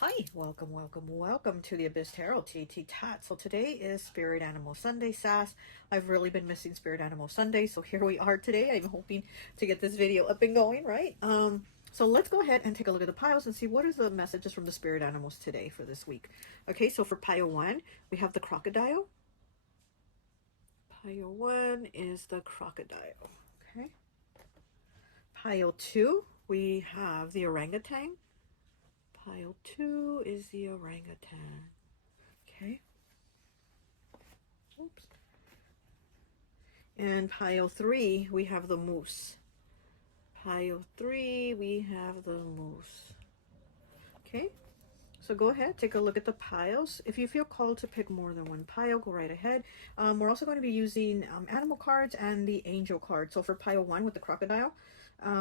Hi, welcome to the Abyss Tarot T.A.T. So today is Spirit Animal Sunday S.A.S. I've really been missing Spirit Animal Sunday, so here we are today. I'm hoping to get this video up and going, right? So let's go ahead and take a look at the piles and see what is the messages from the spirit animals today for this week. Okay, so for pile 1, we have the crocodile. Pile 1 is the crocodile. Okay. Pile 2, we have the orangutan. Pile 2 is the orangutan. Okay. Oops. And pile 3, we have the moose. Pile 3, we have the moose. Okay. So go ahead, take a look at the piles. If you feel called to pick more than one pile, go right ahead. We're also going to be using animal cards and the angel card. So for pile 1 with the crocodile,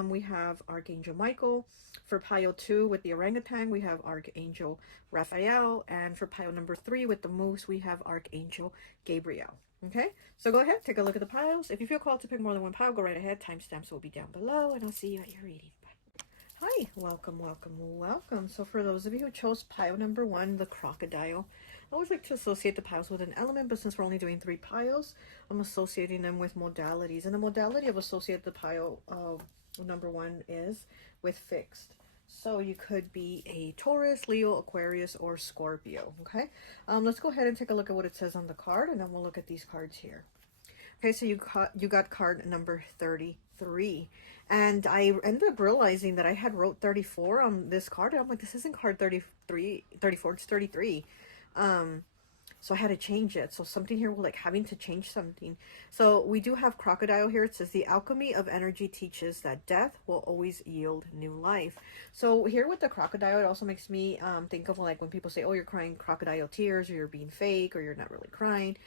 we have Archangel Michael. For pile 2 with the orangutan, we have Archangel Raphael. And for pile number 3 with the moose, we have Archangel Gabriel. Okay, so go ahead, take a look at the piles. If you feel called to pick more than one pile, go right ahead. Timestamps will be down below, and I'll see you at your reading. Hi, welcome. So for those of you who chose pile number 1, the crocodile, I always like to associate the piles with an element, but since we're only doing 3 piles, I'm associating them with modalities. And the modality of associate the pile number 1 is with fixed. So you could be a Taurus, Leo, Aquarius, or Scorpio, okay? Let's go ahead and take a look at what it says on the card, and then we'll look at these cards here. Okay, so you got card number 33. And I ended up realizing that I had wrote 34 on this card. And I'm like, this isn't card 34, it's 33. So I had to change it. So something here, like having to change something. So we do have crocodile here. It says the alchemy of energy teaches that death will always yield new life. So here with the crocodile, it also makes me think of like when people say, oh, you're crying crocodile tears, or you're being fake, or you're not really crying.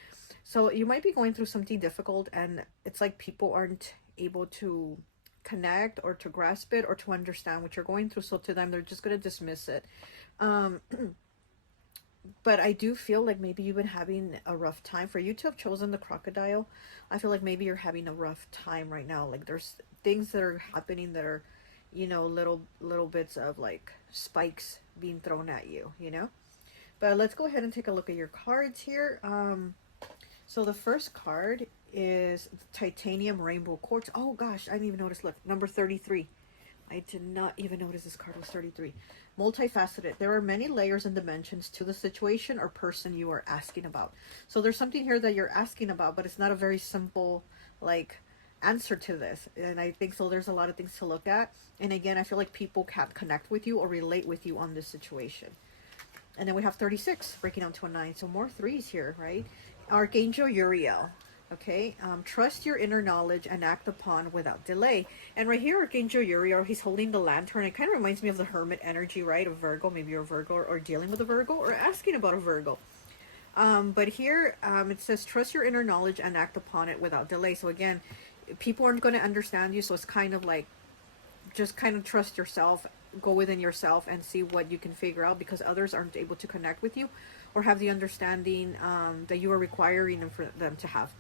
So you might be going through something difficult, and it's like people aren't able to connect or to grasp it or to understand what you're going through. So to them, they're just going to dismiss it. But I do feel like maybe you've been having a rough time. For you to have chosen the crocodile, I feel like maybe you're having a rough time right now. Like there's things that are happening that are, you know, little bits of like spikes being thrown at you, you know. But let's go ahead and take a look at your cards here. So the first card is Titanium Rainbow Quartz. Oh gosh, I didn't even notice. Look, number 33. I did not even notice this card was 33. Multifaceted. There are many layers and dimensions to the situation or person you are asking about. So there's something here that you're asking about, but it's not a very simple, like, answer to this. And I think so there's a lot of things to look at. And again, I feel like people can't connect with you or relate with you on this situation. And then we have 36, breaking down to a 9. So more 3s here, right? Archangel Uriel. Okay, trust your inner knowledge and act upon without delay. And right here, Archangel Uriel, he's holding the lantern. It kind of reminds me of the hermit energy, right? Of Virgo. Maybe you're a Virgo, or dealing with a Virgo, or asking about a Virgo. But here, it says, trust your inner knowledge and act upon it without delay. So again, people aren't going to understand you. So it's kind of like, just kind of trust yourself, go within yourself and see what you can figure out, because others aren't able to connect with you or have the understanding that you are requiring for them to have.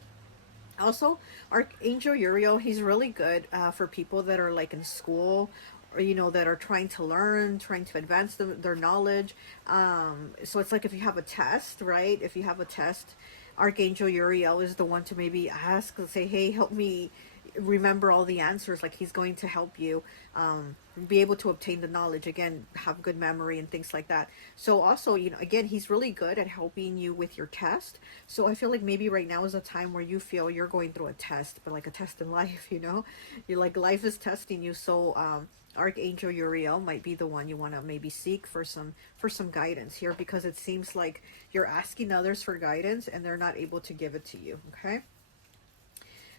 Also, Archangel Uriel, he's really good for people that are like in school, or you know, that are trying to learn, trying to advance their knowledge. So it's like if you have a test, right? If you have a test, Archangel Uriel is the one to maybe ask, say, hey, help me remember all the answers. Like he's going to help you be able to obtain the knowledge, again, have good memory and things like that. So also, you know, again, he's really good at helping you with your test. So I feel like maybe right now is a time where you feel you're going through a test, but like a test in life, you know, you're like, life is testing you. So Archangel Uriel might be the one you want to maybe seek for some guidance here, because it seems like you're asking others for guidance and they're not able to give it to you. Okay,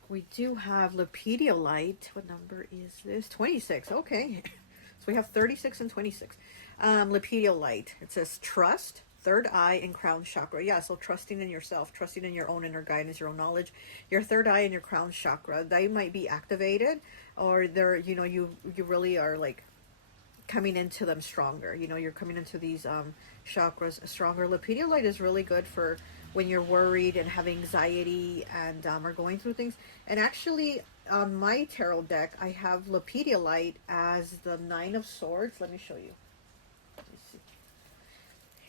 we do have Lepidolite. What number is this? 26. Okay. So we have 36 and 26. Lepidolite. It says trust, third eye, and crown chakra. Yeah, so trusting in yourself, trusting in your own inner guidance, your own knowledge. Your third eye and your crown chakra, they might be activated, or they're, you know, you really are like coming into them stronger. You know, you're coming into these chakras stronger. Lepidolite is really good for when you're worried and have anxiety and are going through things. And actually, on my tarot deck, I have Lepidolite as the 9 of Swords. Let me show you. Let me see.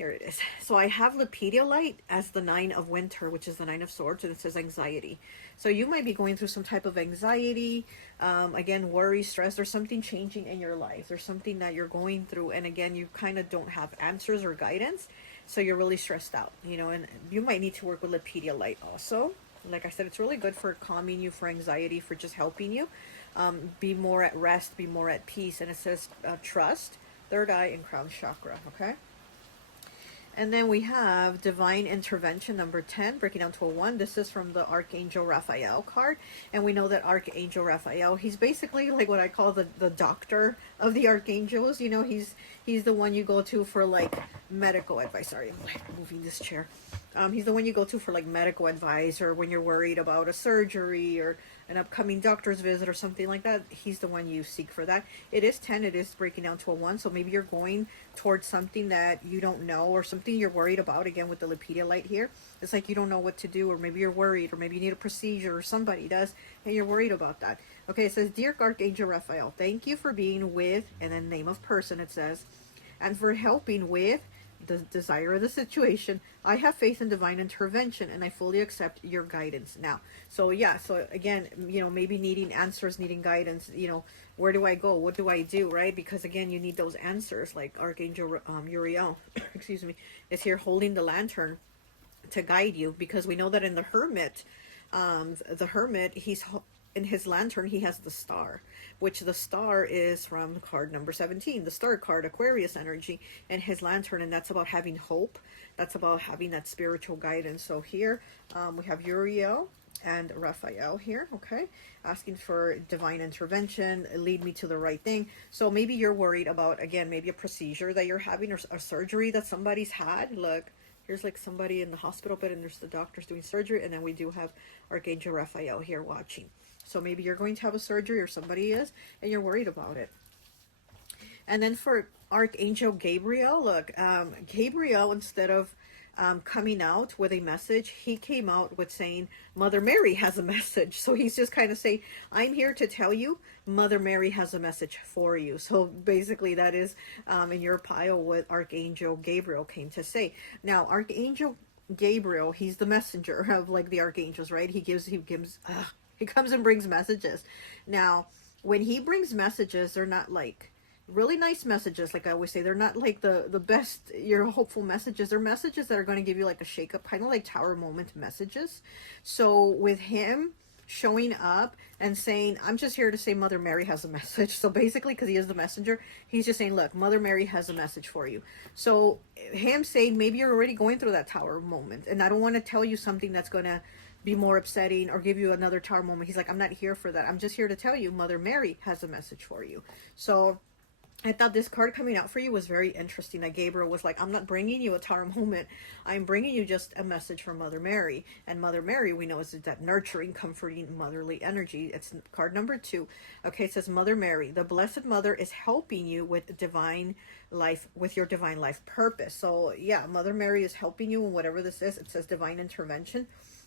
Here it is. So I have Lepidolite as the 9 of Winter, which is the 9 of Swords, and it says anxiety. So you might be going through some type of anxiety, again, worry, stress. There's something changing in your life. There's something that you're going through, and again, you kind of don't have answers or guidance, so you're really stressed out, you know, and you might need to work with Lepidolite also. Like I said, it's really good for calming you, for anxiety, for just helping you be more at rest, be more at peace. And it says trust, third eye, and crown chakra, okay? And then we have Divine Intervention, number 10, breaking down to a 1. This is from the Archangel Raphael card. And we know that Archangel Raphael, he's basically like what I call the doctor of the archangels. You know, he's the one you go to for like medical advice. Sorry, I'm like moving this chair. He's the one you go to for like medical advice, or when you're worried about a surgery or an upcoming doctor's visit or something like that. He's the one you seek for that. It is 10. It is breaking down to a 1. So maybe you're going towards something that you don't know, or something you're worried about. Again, with the Lepidolite here, it's like you don't know what to do, or maybe you're worried, or maybe you need a procedure, or somebody does, and you're worried about that. Okay, it says, Dear Archangel Raphael, thank you for being with, and then name of person it says, and for helping with the desire of the situation. I have faith in divine intervention, and I fully accept your guidance now. So yeah, so again, you know, maybe needing answers, needing guidance, you know, where do I go? What do I do? Right? Because again, you need those answers. Like Archangel Uriel, excuse me, is here holding the lantern to guide you, because we know that in the Hermit, he's in his lantern, he has the star, which the star is from card number 17, the star card, Aquarius energy, and his lantern, and that's about having hope. That's about having that spiritual guidance. So here we have Uriel and Raphael here, okay, asking for divine intervention, lead me to the right thing. So maybe you're worried about, again, maybe a procedure that you're having, or a surgery that somebody's had. Look, here's like somebody in the hospital bed, and there's the doctors doing surgery, and then we do have Archangel Raphael here watching. So maybe you're going to have a surgery, or somebody is, and you're worried about it. And then for Archangel Gabriel, look, Gabriel, instead of coming out with a message, he came out with saying Mother Mary has a message. So he's just kind of saying, I'm here to tell you Mother Mary has a message for you. So basically that is in your pile what Archangel Gabriel came to say. Now Archangel Gabriel, he's the messenger of like the archangels, right? He comes and brings messages. Now when he brings messages, they're not like really nice messages. Like I always say, they're not like the best, your hopeful messages. They're messages that are going to give you like a shake up, kind of like Tower Moment messages. So with him showing up and saying, I'm just here to say Mother Mary has a message. So basically, because he is the messenger, he's just saying, look, Mother Mary has a message for you. So him saying, maybe you're already going through that Tower Moment, and I don't want to tell you something that's going to be more upsetting or give you another Tower Moment. He's like, I'm not here for that. I'm just here to tell you Mother Mary has a message for you. So I thought this card coming out for you was very interesting. That Gabriel was like, I'm not bringing you a Tower Moment. I'm bringing you just a message from Mother Mary. And Mother Mary, we know, is that nurturing, comforting, motherly energy. It's card number 2. Okay, it says Mother Mary, the Blessed Mother is helping you with divine life, with your divine life purpose. So yeah, Mother Mary is helping you in whatever this is. It says divine intervention.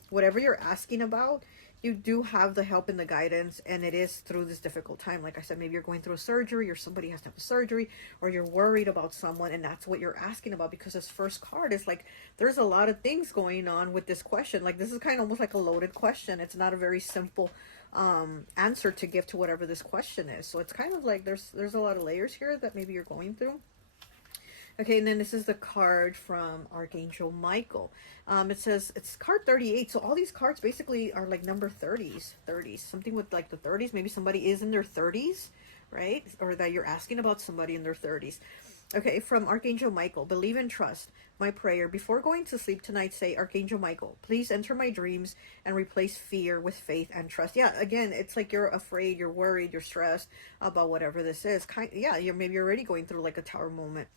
Whatever you're asking about, you do have the help and the guidance, and it is through this difficult time. Like I said, maybe you're going through a surgery, or somebody has to have a surgery, or you're worried about someone, and that's what you're asking about, because this first card is like, there's a lot of things going on with this question. Like, this is kind of almost like a loaded question. It's not a very simple answer to give to whatever this question is. So it's kind of like there's a lot of layers here that maybe you're going through. Okay, and then this is the card from Archangel Michael. It says, it's card 38. So all these cards basically are like number 30s, something with like the 30s. Maybe somebody is in their 30s, right? Or that you're asking about somebody in their 30s. Okay, from Archangel Michael, believe and trust. My prayer before going to sleep tonight, say, Archangel Michael, please enter my dreams and replace fear with faith and trust. Yeah, again, it's like you're afraid, you're worried, you're stressed about whatever this is. Maybe you're already going through like a Tower Moment.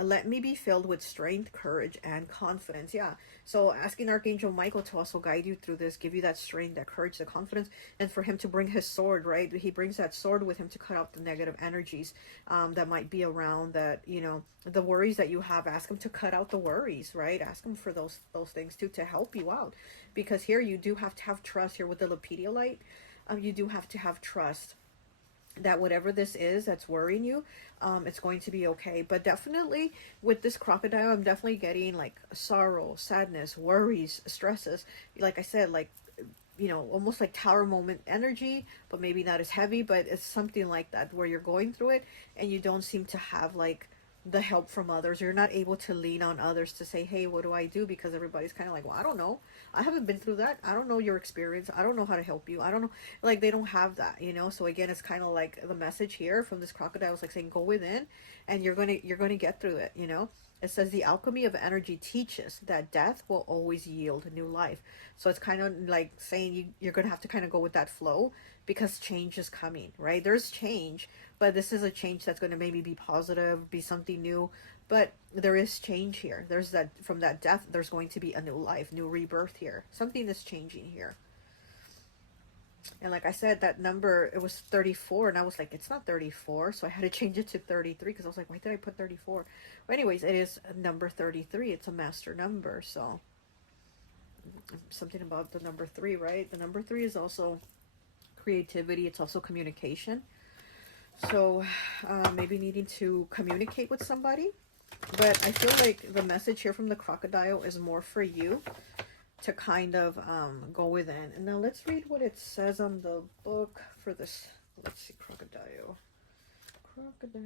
Let me be filled with strength, courage, and confidence. Yeah. So asking Archangel Michael to also guide you through this, give you that strength, that courage, the confidence, and for him to bring his sword, right? He brings that sword with him to cut out the negative energies that might be around, that, you know, the worries that you have. Ask him to cut out the worries, right? Ask him for those things too, to help you out. Because here you do have to have trust here with the Lepidolite. You do have to have trust that whatever this is that's worrying you, it's going to be okay. But definitely with this crocodile, I'm definitely getting like sorrow, sadness, worries, stresses. Like I said, like, you know, almost like tower moment energy, but maybe not as heavy, but it's something like that where you're going through it and you don't seem to have like the help from others. You're not able to lean on others to say, hey, what do I do? Because everybody's kind of like, well, I don't know. I haven't been through that. I don't know your experience. I don't know how to help you. I don't know. Like, they don't have that, you know? So again, it's kind of like the message here from this crocodile is like saying, go within and you're going to get through it, you know? It says the alchemy of energy teaches that death will always yield a new life. So it's kind of like saying you're going to have to kind of go with that flow because change is coming, right? There's change, but this is a change that's going to maybe be positive, be something new. But there is change here. There's that, from that death, there's going to be a new life, new rebirth here. Something is changing here. And like I said, that number, it was 34, and I was like, it's not 34, so I had to change it to 33, because I was like, why did I put 34? Well, anyways, it is number 33. It's a master number, so something about the number 3, right? The number 3 is also creativity. It's also communication. So maybe needing to communicate with somebody. But I feel like the message here from the crocodile is more for you to kind of go within. And now let's read what it says on the book for this. Let's see, crocodile. Crocodile.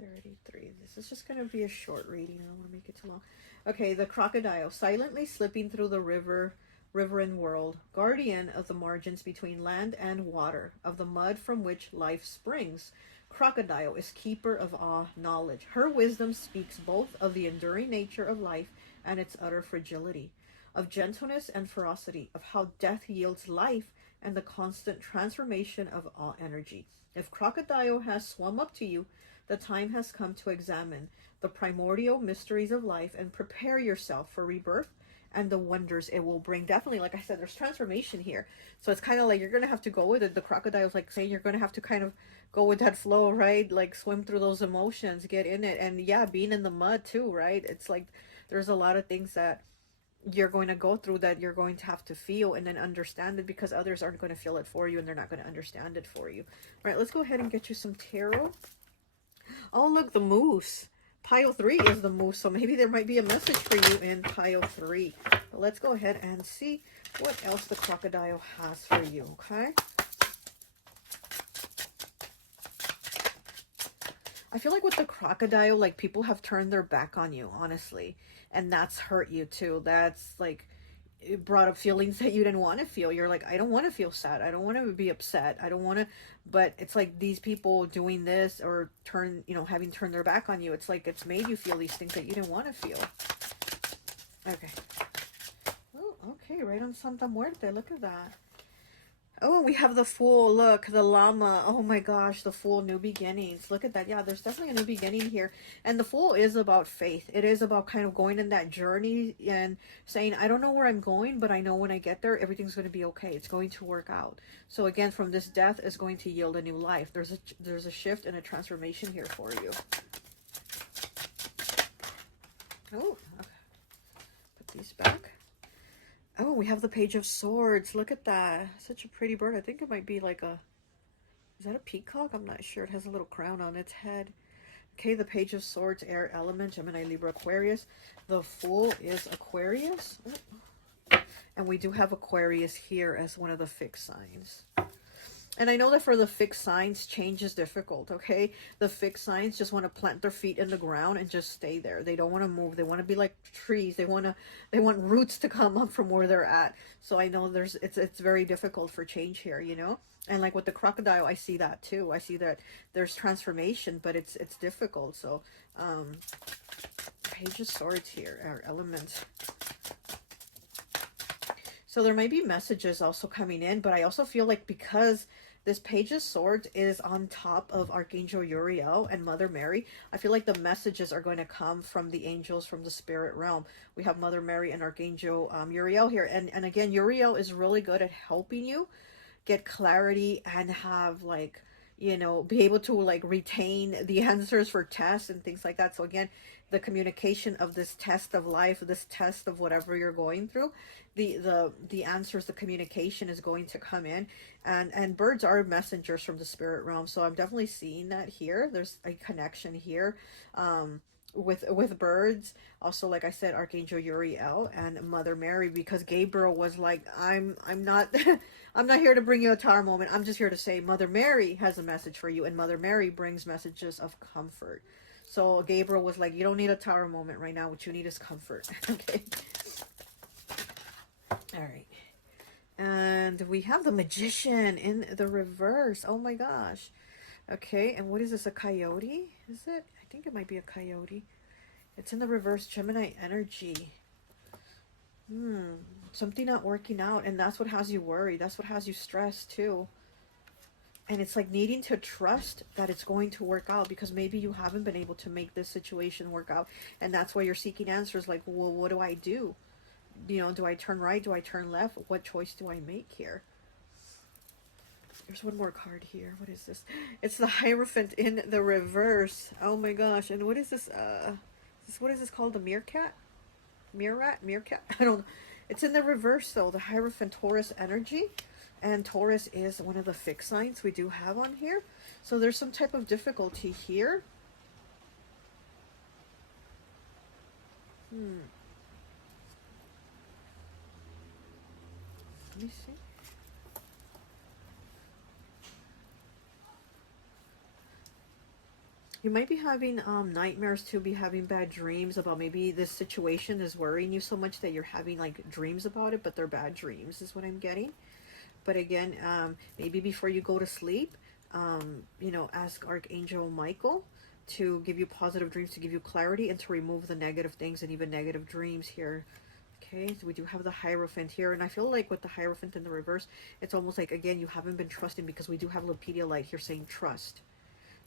33. This is just going to be a short reading. I don't want to make it too long. Okay, the crocodile, silently slipping through the riverine world, guardian of the margins between land and water, of the mud from which life springs. Crocodile is keeper of awe knowledge. Her wisdom speaks both of the enduring nature of life and its utter fragility, of gentleness and ferocity, of how death yields life and the constant transformation of awe energy. If crocodile has swum up to you, the time has come to examine the primordial mysteries of life and prepare yourself for rebirth and the wonders it will bring. Definitely, like I said, there's transformation here. So it's kind of like you're going to have to go with it. The crocodile's like saying you're going to have to kind of go with that flow, right? Like swim through those emotions, get in it. And yeah, being in the mud too, right? It's like there's a lot of things that you're going to go through that you're going to have to feel and then understand it, because others aren't going to feel it for you and they're not going to understand it for you. All right, let's go ahead and get you some tarot. Oh, look, the moose. Pile 3 is the moose, so maybe there might be a message for you in pile 3. But let's go ahead and see what else the crocodile has for you, okay? I feel like with the crocodile, like people have turned their back on you, honestly. And that's hurt you too. That's like, it brought up feelings that you didn't want to feel. You're like, I don't want to feel sad. I don't want to be upset. I don't want to, but it's like these people doing this or having turned their back on you. It's like, it's made you feel these things that you didn't want to feel. Okay. Oh, okay. Right on Santa Muerte. Look at that. Oh, we have the Fool. Look, the Llama. Oh my gosh, the Fool, new beginnings. Look at that. Yeah, there's definitely a new beginning here. And the Fool is about faith. It is about kind of going in that journey and saying, I don't know where I'm going, but I know when I get there, everything's going to be okay. It's going to work out. So again, from this death is going to yield a new life. There's a shift and a transformation here for you. Oh, okay. Put these back. Oh, we have the Page of Swords. Look at that. Such a pretty bird. I think it might be like a... Is that a peacock? I'm not sure. It has a little crown on its head. Okay, the Page of Swords, air element, Gemini, Libra, Aquarius. The Fool is Aquarius. Oh. And we do have Aquarius here as one of the fixed signs. And I know that for the fixed signs, change is difficult, okay? The fixed signs just want to plant their feet in the ground and just stay there. They don't want to move. They want to be like trees. They want roots to come up from where they're at. So I know it's very difficult for change here, you know? And like with the crocodile, I see that too. I see that there's transformation, but it's difficult. So Page of Swords here, our element. So there might be messages also coming in, but I also feel like because this Page of Swords is on top of Archangel Uriel and Mother Mary, I feel like the messages are going to come from the angels from the spirit realm. We have Mother Mary and Archangel Uriel here. And again, Uriel is really good at helping you get clarity and have like, you know, be able to like retain the answers for tests and things like that. So again, the communication of this test of life, this test of whatever you're going through, the answers, the communication is going to come in. And birds are messengers from the spirit realm, so I'm definitely seeing that here. There's a connection here with birds. Also, like I said, Archangel Uriel and Mother Mary, because Gabriel was like, I'm not I'm not here to bring you a tower moment. I'm just here to say Mother Mary has a message for you, and Mother Mary brings messages of comfort. So Gabriel was like, you don't need a tower moment right now. What you need is comfort. Okay. All right. And we have the Magician in the reverse. Oh my gosh. Okay, and what is this, a coyote? Is it? I think it might be a coyote. It's in the reverse, Gemini energy. Something not working out, and that's what has you worried. That's what has you stressed too. And it's like needing to trust that it's going to work out, because maybe you haven't been able to make this situation work out, and that's why you're seeking answers like, well, what do I do? You know, do I turn right? Do I turn left? What choice do I make here? There's one more card here. What is this? It's the Hierophant in the reverse. Oh my gosh. And what is this? What is this called? The meerkat? Meerkat? I don't know. It's in the reverse though. The Hierophant, Taurus energy. And Taurus is one of the fixed signs we do have on here. So there's some type of difficulty here. Let me see. You might be having nightmares too, be having bad dreams about maybe this situation is worrying you so much that you're having like dreams about it, but they're bad dreams is what I'm getting. But again, maybe before you go to sleep, you know, ask Archangel Michael to give you positive dreams, to give you clarity, and to remove the negative things and even negative dreams here. Okay, so we do have the Hierophant here, and I feel like with the Hierophant in the reverse, it's almost like, again, you haven't been trusting, because we do have Lepedia light here saying trust.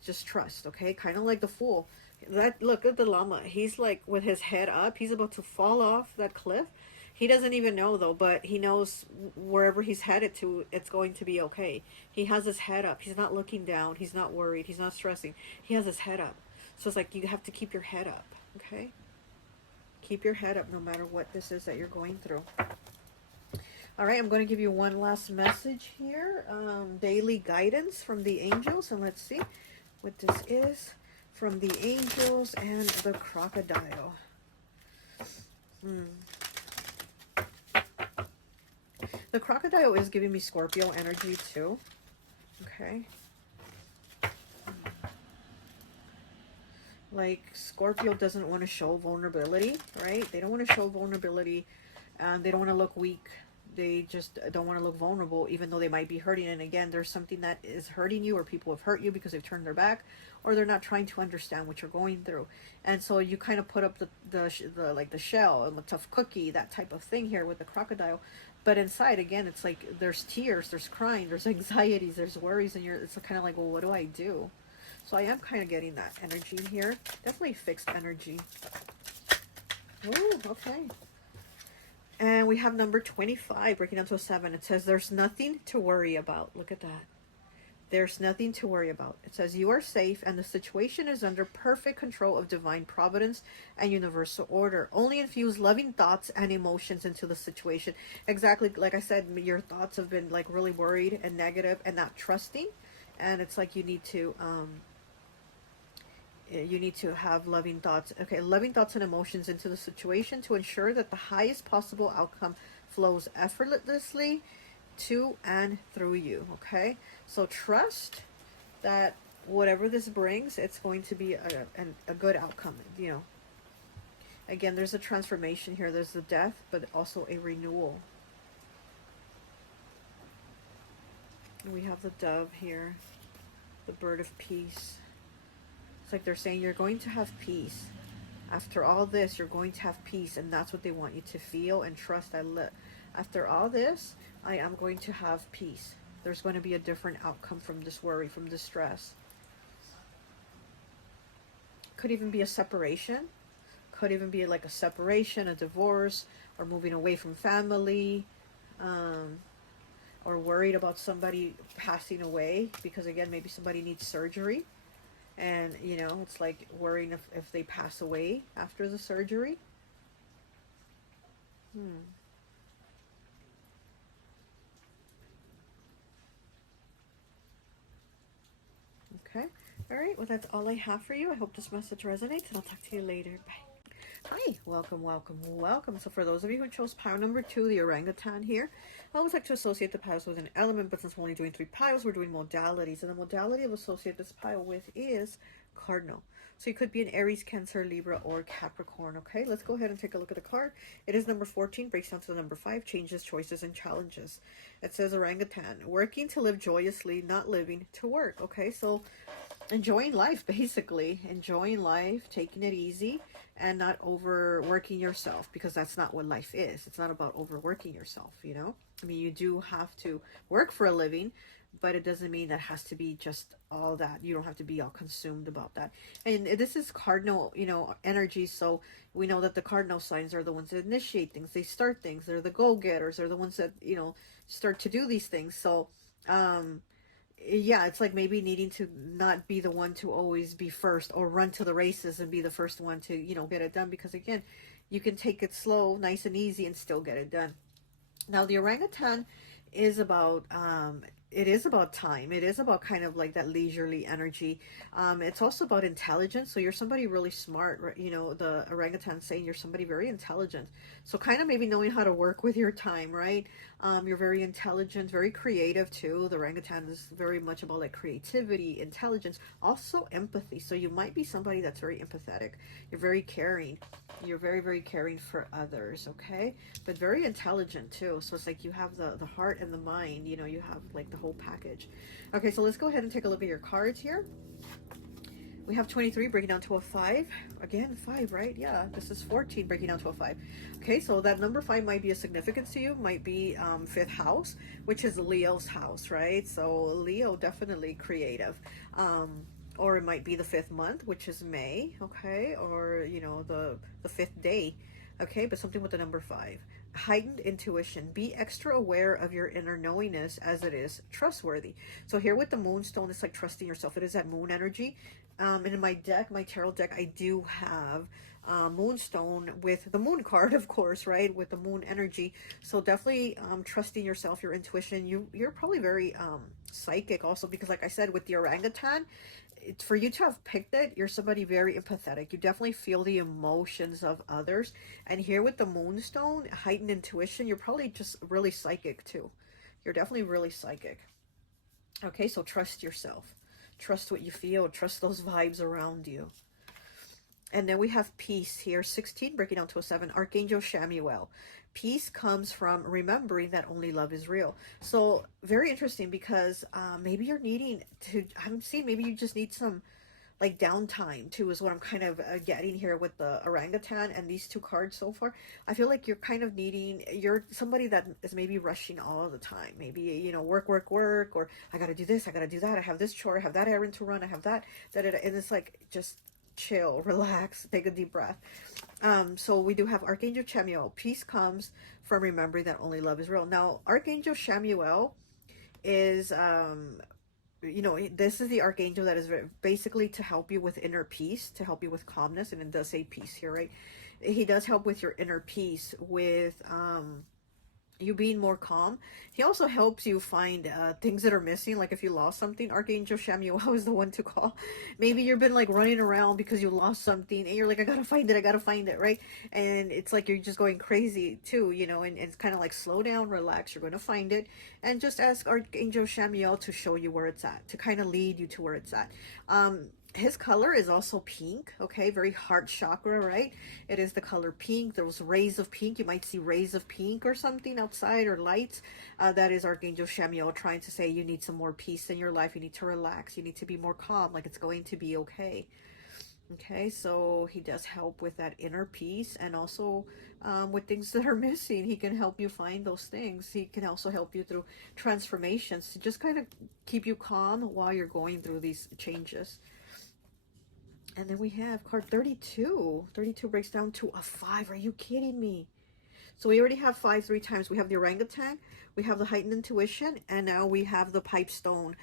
Just trust, okay? Kind of like the Fool. That, look at the llama. He's like with his head up. He's about to fall off that cliff. He doesn't even know though, but he knows wherever he's headed to, it's going to be okay. He has his head up. He's not looking down. He's not worried. He's not stressing. He has his head up. So it's like you have to keep your head up, okay? Keep your head up no matter what this is that you're going through. All right, I'm going to give you one last message here. Daily guidance from the angels. And let's see what this is from the angels and the crocodile. The crocodile is giving me Scorpio energy too. Okay. Like Scorpio doesn't want to show vulnerability, right? They don't want to show vulnerability, and they don't want to look weak. They just don't want to look vulnerable, even though they might be hurting. And again, there's something that is hurting you, or people have hurt you because they've turned their back, or they're not trying to understand what you're going through. And so you kind of put up the like the shell and the tough cookie, that type of thing here with the crocodile. But inside, again, it's like there's tears, there's crying, there's anxieties, there's worries, and it's kind of like, well, what do I do? So I am kind of getting that energy here. Definitely fixed energy. Oh, okay. And we have number 25, breaking down to a 7. It says, there's nothing to worry about. Look at that. There's nothing to worry about. It says, you are safe, and the situation is under perfect control of divine providence and universal order. Only infuse loving thoughts and emotions into the situation. Exactly, like I said, your thoughts have been like really worried and negative and not trusting. And it's like you need to have loving thoughts. Okay, loving thoughts and emotions into the situation to ensure that the highest possible outcome flows effortlessly to and through you. Okay, so trust that whatever this brings, it's going to be a good outcome. You know, again, there's a transformation here. There's the death, but also a renewal. And we have the dove here, the bird of peace. It's like they're saying you're going to have peace. After all this, you're going to have peace, and that's what they want you to feel and trust. After all this, I am going to have peace. There's going to be a different outcome from this worry, from this stress. Could even be a separation. Could even be like a separation, a divorce, or moving away from family. or worried about somebody passing away, because again, maybe somebody needs surgery, and you know, it's like worrying if they pass away after the surgery. Okay. All right. Well, that's all I have for you. I hope this message resonates, and I'll talk to you later. Bye. Hi, welcome, welcome, welcome. So for those of you who chose pile number 2, the orangutan here, I always like to associate the piles with an element, but since we're only doing 3 piles, we're doing modalities. And the modality of associate this pile with is cardinal. So you could be an Aries, Cancer, Libra, or Capricorn. Okay, let's go ahead and take a look at the card. It is number 14, breaks down to the number 5, changes, choices, and challenges. It says orangutan, working to live joyously, not living to work. Okay, so enjoying life, basically enjoying life, taking it easy, and not overworking yourself, because that's not what life is. It's not about overworking yourself, you know. I mean, you do have to work for a living, but it doesn't mean that has to be just all that. You don't have to be all consumed about that. And this is cardinal, you know, energy. So we know that the cardinal signs are the ones that initiate things, they start things, they're the go-getters, they're the ones that, you know, start to do these things. So yeah, it's like maybe needing to not be the one to always be first, or run to the races and be the first one to, you know, get it done, because again, you can take it slow, nice and easy, and still get it done. Now the orangutan is about it is about time. It is about kind of like that leisurely energy. It's also about intelligence. So you're somebody really smart, you know, the orangutan saying you're somebody very intelligent. So kind of maybe knowing how to work with your time, right? You're very intelligent, very creative too. The orangutan is very much about like creativity, intelligence, also empathy. So you might be somebody that's very empathetic. You're very caring. You're very, very caring for others, okay? But very intelligent too. So it's like you have the heart and the mind, you know, you have like the whole package. Okay, so let's go ahead and take a look at your cards here. We have 23 breaking down to a 5. Again, 5, right? Yeah, this is 14 breaking down to a 5. Okay, so that number 5 might be a significance to you, might be 5th house, which is Leo's house, right? So Leo, definitely creative. Or it might be the 5th month, which is May, okay? Or, you know, the 5th day, okay? But something with the number 5. Heightened intuition. Be extra aware of your inner knowingness, as it is trustworthy. So here with the moonstone, it's like trusting yourself. It is that moon energy. And in my deck, my tarot deck, I do have moonstone with the moon card, of course, right? With the moon energy. So definitely trusting yourself, your intuition. You're probably very psychic also, because like I said, with the orangutan, for you to have picked it, you're somebody very empathetic. You definitely feel the emotions of others. And here with the moonstone, heightened intuition, you're probably just really psychic too. You're definitely really psychic. Okay, so trust yourself. Trust what you feel. Trust those vibes around you. And then we have peace here, 16, breaking down to a 7, Archangel Chamuel. Peace comes from remembering that only love is real. So very interesting, because maybe you're needing to, I'm seeing maybe you just need some like downtime too, is what I'm kind of getting here with the orangutan and these 2 cards so far. I feel like you're kind of needing, you're somebody that is maybe rushing all the time. Maybe, you know, work, work, work, or I got to do this, I got to do that, I have this chore, I have that errand to run, I have that, and it's like, just chill, relax, take a deep breath. So we do have Archangel Chamuel. Peace comes from remembering that only love is real. Now, Archangel Chamuel is, you know, this is the archangel that is basically to help you with inner peace, to help you with calmness, and it does say peace here, right? He does help with your inner peace, with you being more calm. He also helps you find things that are missing, like if you lost something, Archangel Chamuel is the one to call. Maybe you've been like running around because you lost something, and you're like, I gotta find it, I gotta find it, right? And it's like you're just going crazy too, you know, and it's kind of like, slow down, relax, you're going to find it, and just ask Archangel Chamuel to show you where it's at, to kind of lead you to where it's at. His color is also pink, okay? Very heart chakra, right? It is the color pink. Those rays of pink. You might see rays of pink or something outside, or lights. That is Archangel Chamuel trying to say you need some more peace in your life. You need to relax. You need to be more calm, like it's going to be okay. Okay, so he does help with that inner peace, and also with things that are missing. He can help you find those things. He can also help you through transformations to just kind of keep you calm while you're going through these changes. And then we have card 32. 32 breaks down to a 5. Are you kidding me? So we already have 5 3 times. We have the orangutan, we have the heightened intuition, and now we have the pipestone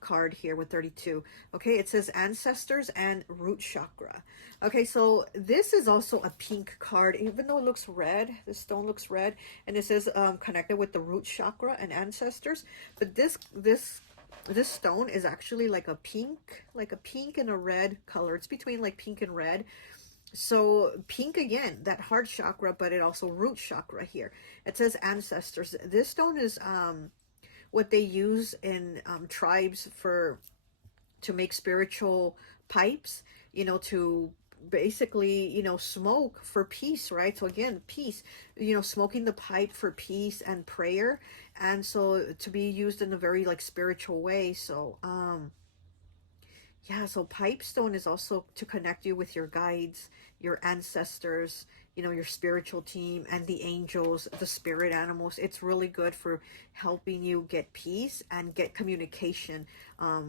card here with 32. Okay, it says ancestors and root chakra. Okay, so this is also a pink card, even though it looks red. The stone looks red, and it says connected with the root chakra and ancestors. But this stone is actually like a pink and a red color. It's between like pink and red. So pink again, that heart chakra, but it also root chakra here. It says ancestors. This stone is what they use in tribes to make spiritual pipes, you know, to basically, you know, smoke for peace, right? So again, peace, you know, smoking the pipe for peace and prayer, and so to be used in a very like spiritual way. So yeah, so pipestone is also to connect you with your guides, your ancestors, you know, your spiritual team, and the angels, the spirit animals. It's really good for helping you get peace and get communication,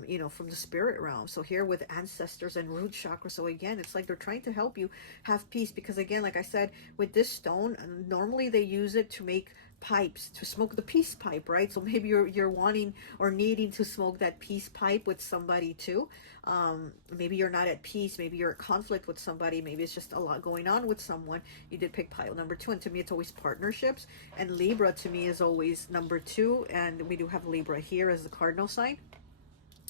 you know, from the spirit realm. So here with ancestors and root chakra, so again, it's like they're trying to help you have peace, because again, like I said, with this stone, normally they use it to make pipes, to smoke the peace pipe, right? So maybe you're wanting or needing to smoke that peace pipe with somebody too. Maybe you're not at peace, maybe you're at conflict with somebody, maybe it's just a lot going on with someone. You did pick pile number 2, and to me it's always partnerships, and Libra to me is always number 2, and we do have Libra here as the cardinal sign.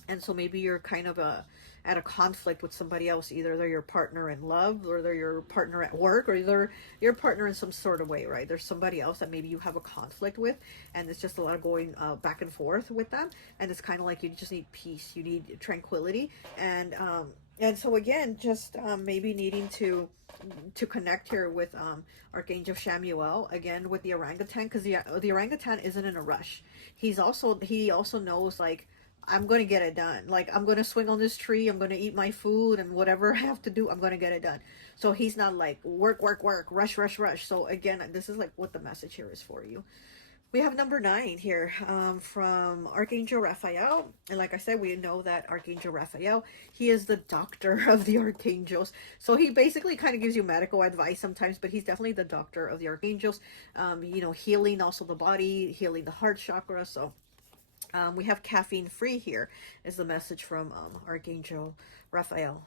And so maybe you're kind of at a conflict with somebody else. Either they're your partner in love, or they're your partner at work, or they're your partner in some sort of way, right? There's somebody else that maybe you have a conflict with, and it's just a lot of going back and forth with them. And it's kind of like you just need peace, you need tranquility, and so again, just maybe needing to connect here with Archangel Shamuel, again with the orangutan, because the orangutan isn't in a rush. He also knows, like, I'm going to get it done. Like, I'm going to swing on this tree. I'm going to eat my food, and whatever I have to do, I'm going to get it done. So he's not like work, work, work, rush, rush, rush. So again, this is like what the message here is for you. We have number 9 here from Archangel Raphael. And like I said, we know that Archangel Raphael, he is the doctor of the archangels. So he basically kind of gives you medical advice sometimes, but he's definitely the doctor of the archangels. You know, healing also the body, healing the heart chakra. So we have caffeine free here is the message from Archangel Raphael.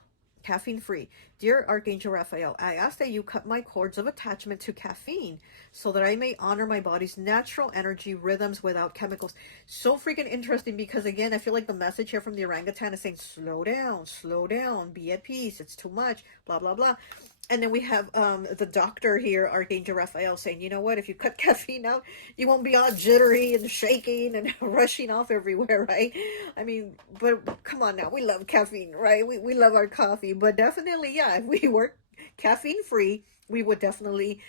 Caffeine free. Dear Archangel Raphael, I ask that you cut my cords of attachment to caffeine so that I may honor my body's natural energy rhythms without chemicals. So freaking interesting, because again, I feel like the message here from the orangutan is saying, slow down, be at peace. It's too much, blah, blah, blah. And then we have the doctor here, Archangel Raphael, saying, you know what, if you cut caffeine out, you won't be all jittery and shaking and rushing off everywhere, right? I mean, but come on now, we love caffeine, right? We love our coffee, but definitely, yeah, if we were caffeine free, we would definitely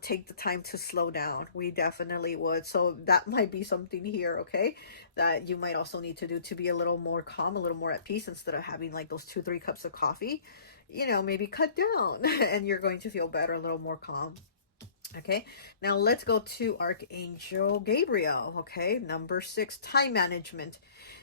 take the time to slow down. We definitely would. So that might be something here, okay, that you might also need to do to be a little more calm, a little more at peace, instead of having like those 2-3 cups of coffee. You know, maybe cut down and you're going to feel better, a little more calm. Okay, now let's go to Archangel Gabriel. Okay, number 6, time management.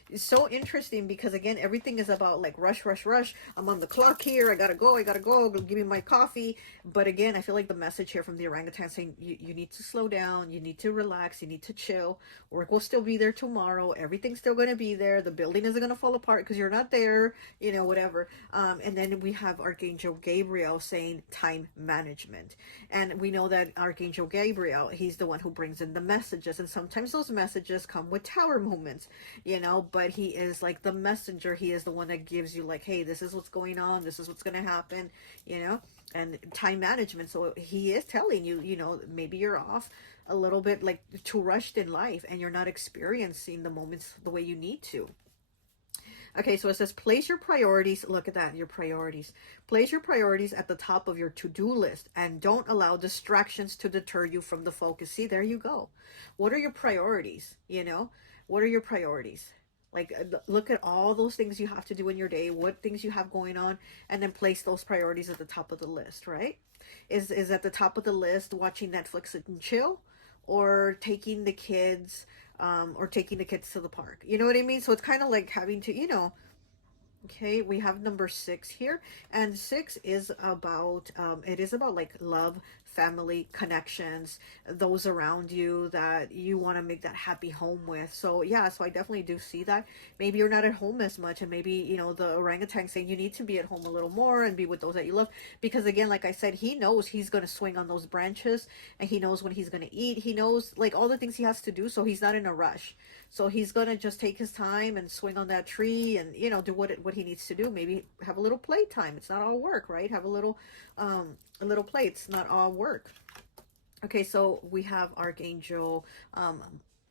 It's so interesting because again, everything is about like rush, rush, rush. I'm on the clock here. I gotta go. Give me my coffee. But again, I feel like the message here from the orangutan saying you need to slow down. You need to relax. You need to chill. Work will still be there tomorrow. Everything's still going to be there. The building isn't going to fall apart because you're not there, you know, whatever. And then we have Archangel Gabriel saying time management. And we know that Archangel Gabriel, he's the one who brings in the messages. And sometimes those messages come with tower moments, you know, but he is like the messenger. He is the one that gives you like, hey, this is what's going on. This is what's going to happen, you know, and time management. So he is telling you, you know, maybe you're off a little bit, like too rushed in life, and you're not experiencing the moments the way you need to. Okay, so it says place your priorities. Look at that, your priorities. Place your priorities at the top of your to-do list and don't allow distractions to deter you from the focus. See, there you go. What are your priorities? You know, what are your priorities? Like, look at all those things you have to do in your day, what things you have going on, and then place those priorities at the top of the list, right? Is at the top of the list watching Netflix and chill, or taking the kids to the park? You know what I mean? So it's kind of like having to, you know, okay, we have number 6 here, and 6 is about it is about like love, family connections, those around you that you want to make that happy home with. So yeah, so I definitely do see that. Maybe you're not at home as much, and maybe, you know, the orangutan saying you need to be at home a little more and be with those that you love, because again, like I said, he knows he's going to swing on those branches, and he knows when he's going to eat. He knows like all the things he has to do, so he's not in a rush. So he's gonna just take his time and swing on that tree, and, you know, do what he needs to do. Maybe have a little playtime. It's not all work, right? Have a little play. It's not all work. Okay, so we have Archangel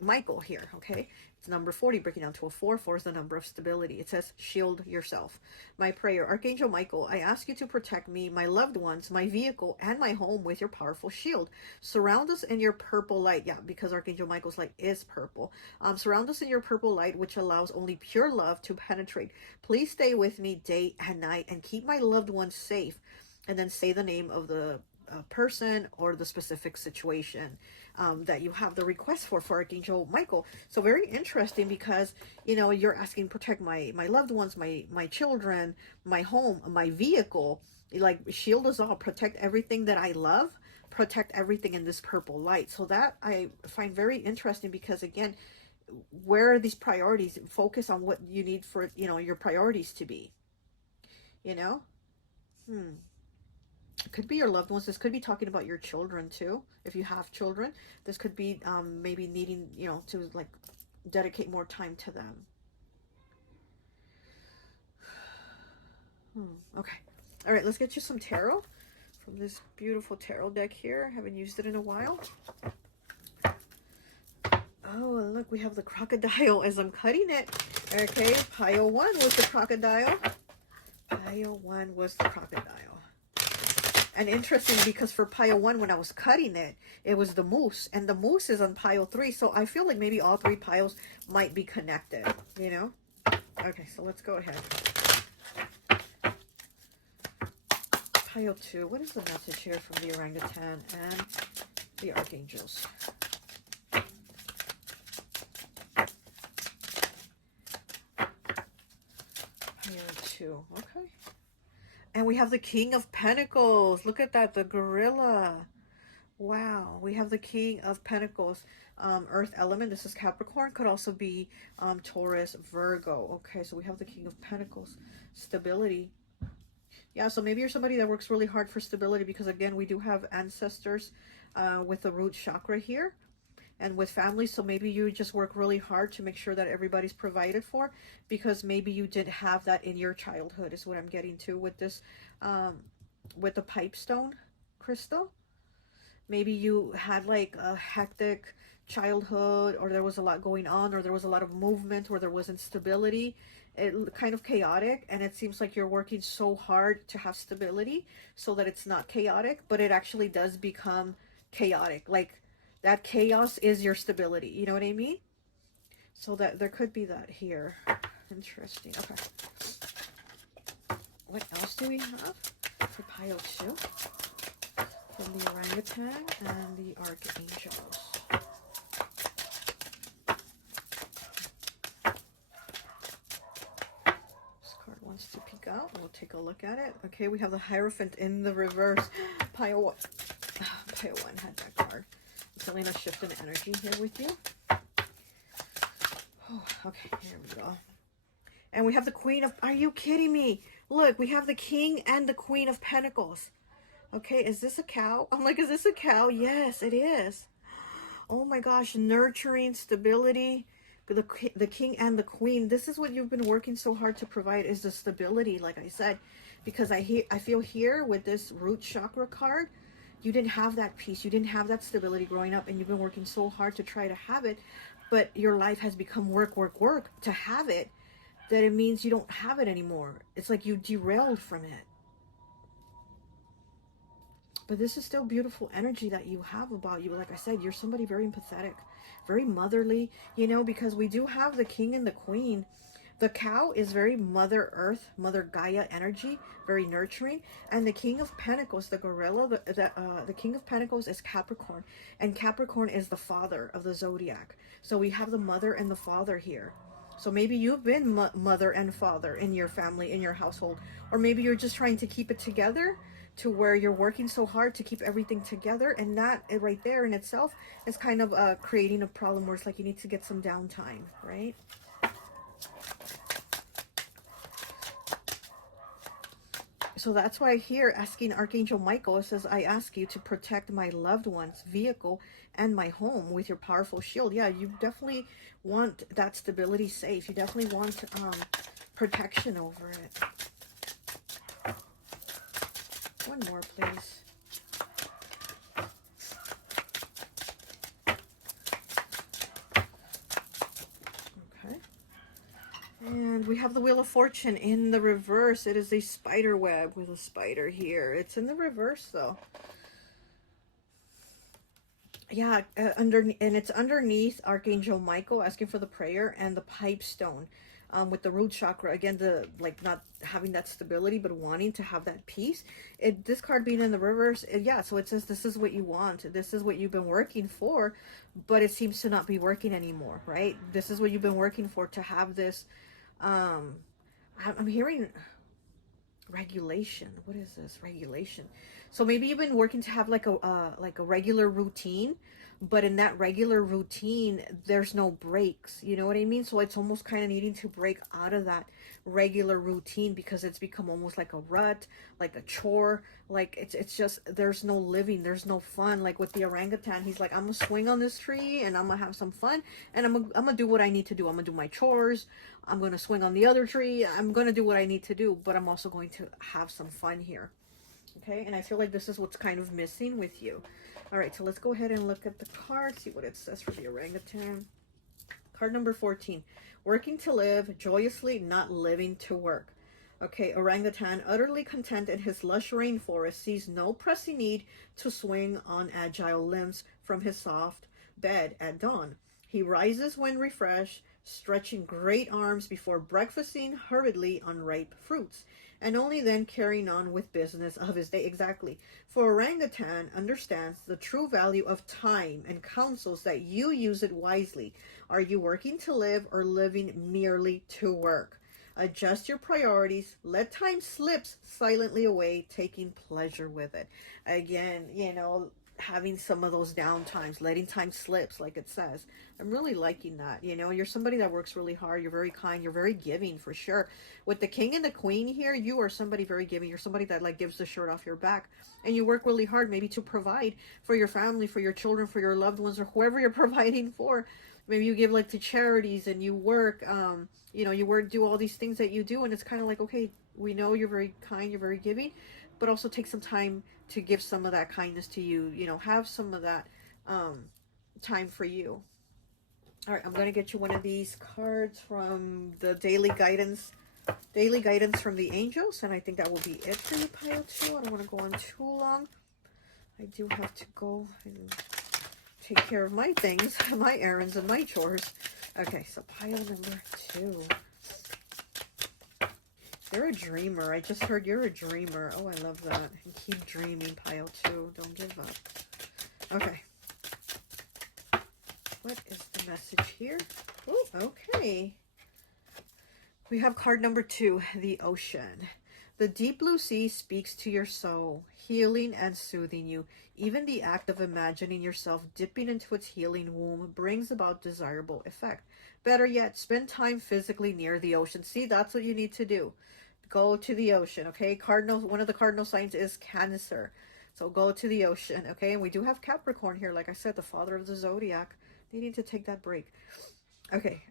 Michael here. Okay, it's number 40, breaking down to a 4. 4 is the number of stability. It says, shield yourself. My prayer, Archangel Michael, I ask you to protect me, my loved ones, my vehicle, and my home with your powerful shield. Surround us in your purple light. Yeah, because Archangel Michael's light is purple. Surround us in your purple light, which allows only pure love to penetrate. Please stay with me day and night and keep my loved ones safe. And then say the name of the person or the specific situation that you have the request for Archangel Michael. So very interesting, because, you know, you're asking, protect my loved ones, my children, my home, my vehicle. Like, shield us all, protect everything that I love, protect everything in this purple light. So that I find very interesting, because again, where are these priorities? Focus on what you need for, you know, your priorities to be, you know. It could be your loved ones. This could be talking about your children too, if you have children. This could be maybe needing, you know, to like dedicate more time to them. Okay, all right, let's get you some tarot from this beautiful tarot deck here. I haven't used it in a while. Oh, and look, we have the crocodile as I'm cutting it. Okay, pile 1 was the crocodile. Pile 1 was the crocodile. And interesting, because for pile 1, when I was cutting it, it was the moose, and the moose is on pile 3. So I feel like maybe all 3 piles might be connected, you know. Okay, so let's go ahead. Pile 2, what is the message here from the orangutan and the archangels? Pile 2, okay. And we have the King of Pentacles. Look at that, the gorilla. Wow, we have the King of Pentacles. Earth element, this is Capricorn, could also be Taurus, Virgo. Okay, so we have the King of Pentacles. Stability. Yeah, so maybe you're somebody that works really hard for stability, because again, we do have ancestors with the root chakra here, and with family. So maybe you just work really hard to make sure that everybody's provided for, because maybe you didn't have that in your childhood, is what I'm getting to with this, with the pipestone crystal. Maybe you had like a hectic childhood, or there was a lot going on, or there was a lot of movement, or there wasn't stability. It kind of chaotic, and it seems like you're working so hard to have stability so that it's not chaotic, but it actually does become chaotic. Like, that chaos is your stability. You know what I mean? So that there could be that here. Interesting. Okay. What else do we have for pile 2? From the orangutan and the archangels. This card wants to peek out. We'll take a look at it. Okay, we have the Hierophant in the reverse. Pile 1. Pile 1 had that card. Feeling a shift in energy here with you. Oh, okay, here we go. And we have the Queen of... Are you kidding me? Look, we have the King and the Queen of Pentacles. Okay, is this a cow? I'm like, is this a cow? Yes, it is. Oh my gosh, nurturing, stability. The King and the Queen. This is what you've been working so hard to provide, is the stability, like I said. Because I feel here with this root chakra card, you didn't have that peace. You didn't have that stability growing up, and you've been working so hard to try to have it, but your life has become work, work, work to have it, that it means you don't have it anymore. It's like you derailed from it. But this is still beautiful energy that you have about you. Like I said, you're somebody very empathetic, very motherly, you know, because we do have the King and the Queen. The cow is very Mother Earth, Mother Gaia energy, very nurturing. And the King of Pentacles, the gorilla, the King of Pentacles is Capricorn. And Capricorn is the father of the zodiac. So we have the mother and the father here. So maybe you've been mother and father in your family, in your household. Or maybe you're just trying to keep it together to where you're working so hard to keep everything together, and that right there in itself is kind of creating a problem where it's like you need to get some downtime, right? So that's why here asking Archangel Michael, it says, I ask you to protect my loved ones, vehicle, and my home with your powerful shield. Yeah, you definitely want that stability safe. You definitely want protection over it. One more, please. Okay. And we have the Wheel of Fortune in the reverse. It is a spider web with a spider here. It's in the reverse, though. Yeah, and it's underneath Archangel Michael asking for the prayer and the pipe stone, with the root chakra. Again, the like not having that stability, but wanting to have that peace. This card being in the reverse, yeah. So it says this is what you want. This is what you've been working for, but it seems to not be working anymore, right? This is what you've been working for, to have this. I'm hearing regulation. What is this? Regulation. So maybe you've been working to have like a regular routine, but in that regular routine there's no breaks, you know what I mean? So it's almost kind of needing to break out of that regular routine, because it's become almost like a rut, like a chore, like it's just, there's no living, there's no fun. Like with the orangutan, he's like, I'm gonna swing on this tree and I'm gonna have some fun, and I'm gonna do what I need to do. I'm gonna do my chores, I'm gonna swing on the other tree, I'm gonna do what I need to do, but I'm also going to have some fun here. Okay, and I feel like this is what's kind of missing with you. All right, so let's go ahead and look at the card, see what it says for the orangutan. Card number 14, working to live joyously, not living to work. Okay, orangutan, utterly content in his lush rainforest, sees no pressing need to swing on agile limbs from his soft bed at dawn. He rises when refreshed, stretching great arms before breakfasting hurriedly on ripe fruits, and only then carrying on with business of his day. Exactly. For orangutan understands the true value of time and counsels that you use it wisely. Are you working to live or living merely to work? Adjust your priorities. Let time slip silently away, taking pleasure with it. Again, you know, having some of those down times, letting time slips, like it says. I'm really liking that. You know, you're somebody that works really hard. You're very kind. You're very giving, for sure. With the king and the queen here, you are somebody very giving. You're somebody that like gives the shirt off your back, and you work really hard maybe to provide for your family, for your children, for your loved ones, or whoever you're providing for. Maybe you give like to charities, and you work, you know, you work, do all these things that you do, and it's kind of like, okay, we know you're very kind, you're very giving, but also take some time to give some of that kindness to you, you know, have some of that time for you. All right, I'm going to get you one of these cards from the daily guidance from the angels, and I think that will be it for you, pile 2. I don't want to go on too long. I do have to go and take care of my things, my errands and my chores. Okay, so pile number 2. You're a dreamer. I just heard you're a dreamer. Oh, I love that. And keep dreaming, pile 2. Don't give up. Okay. What is the message here? Oh, okay. We have card number 2, the ocean. The deep blue sea speaks to your soul, healing and soothing you. Even the act of imagining yourself dipping into its healing womb brings about desirable effect. Better yet, spend time physically near the ocean. See, that's what you need to do. Go to the ocean, okay? One of the cardinal signs is Cancer. So go to the ocean, okay? And we do have Capricorn here, like I said, the father of the zodiac. They need to take that break. Okay,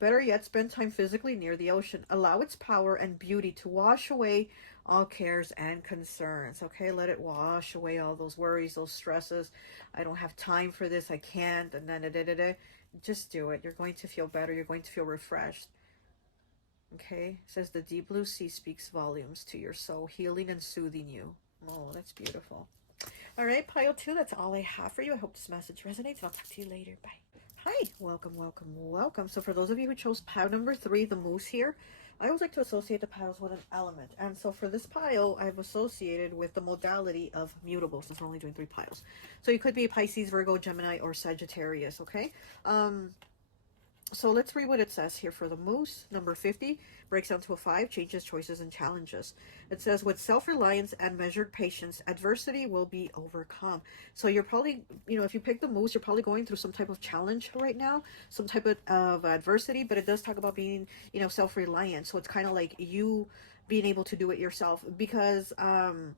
better yet, spend time physically near the ocean. Allow its power and beauty to wash away all cares and concerns, okay? Let it wash away all those worries, those stresses. I don't have time for this, I can't, and then just do it. You're going to feel better. You're going to feel refreshed. Okay, it says the deep blue sea speaks volumes to your soul, healing and soothing you. Oh, that's beautiful. All right, pile 2, that's all I have for you. I hope this message resonates. I'll talk to you later. Bye. Hi, welcome, welcome, welcome. So for those of you who chose pile number 3, the moose here, I always like to associate the piles with an element. And so for this pile, I've associated with the modality of mutable, since we're only doing 3 piles. So you could be Pisces, Virgo, Gemini, or Sagittarius, okay? So let's read what it says here for the moose. Number 50 breaks down to a 5, changes, choices, and challenges. It says, with self-reliance and measured patience, adversity will be overcome. So you're probably, if you pick the moose, you're probably going through some type of challenge right now, some type of adversity, but it does talk about being, self-reliant. So it's kind of like you being able to do it yourself, because I'm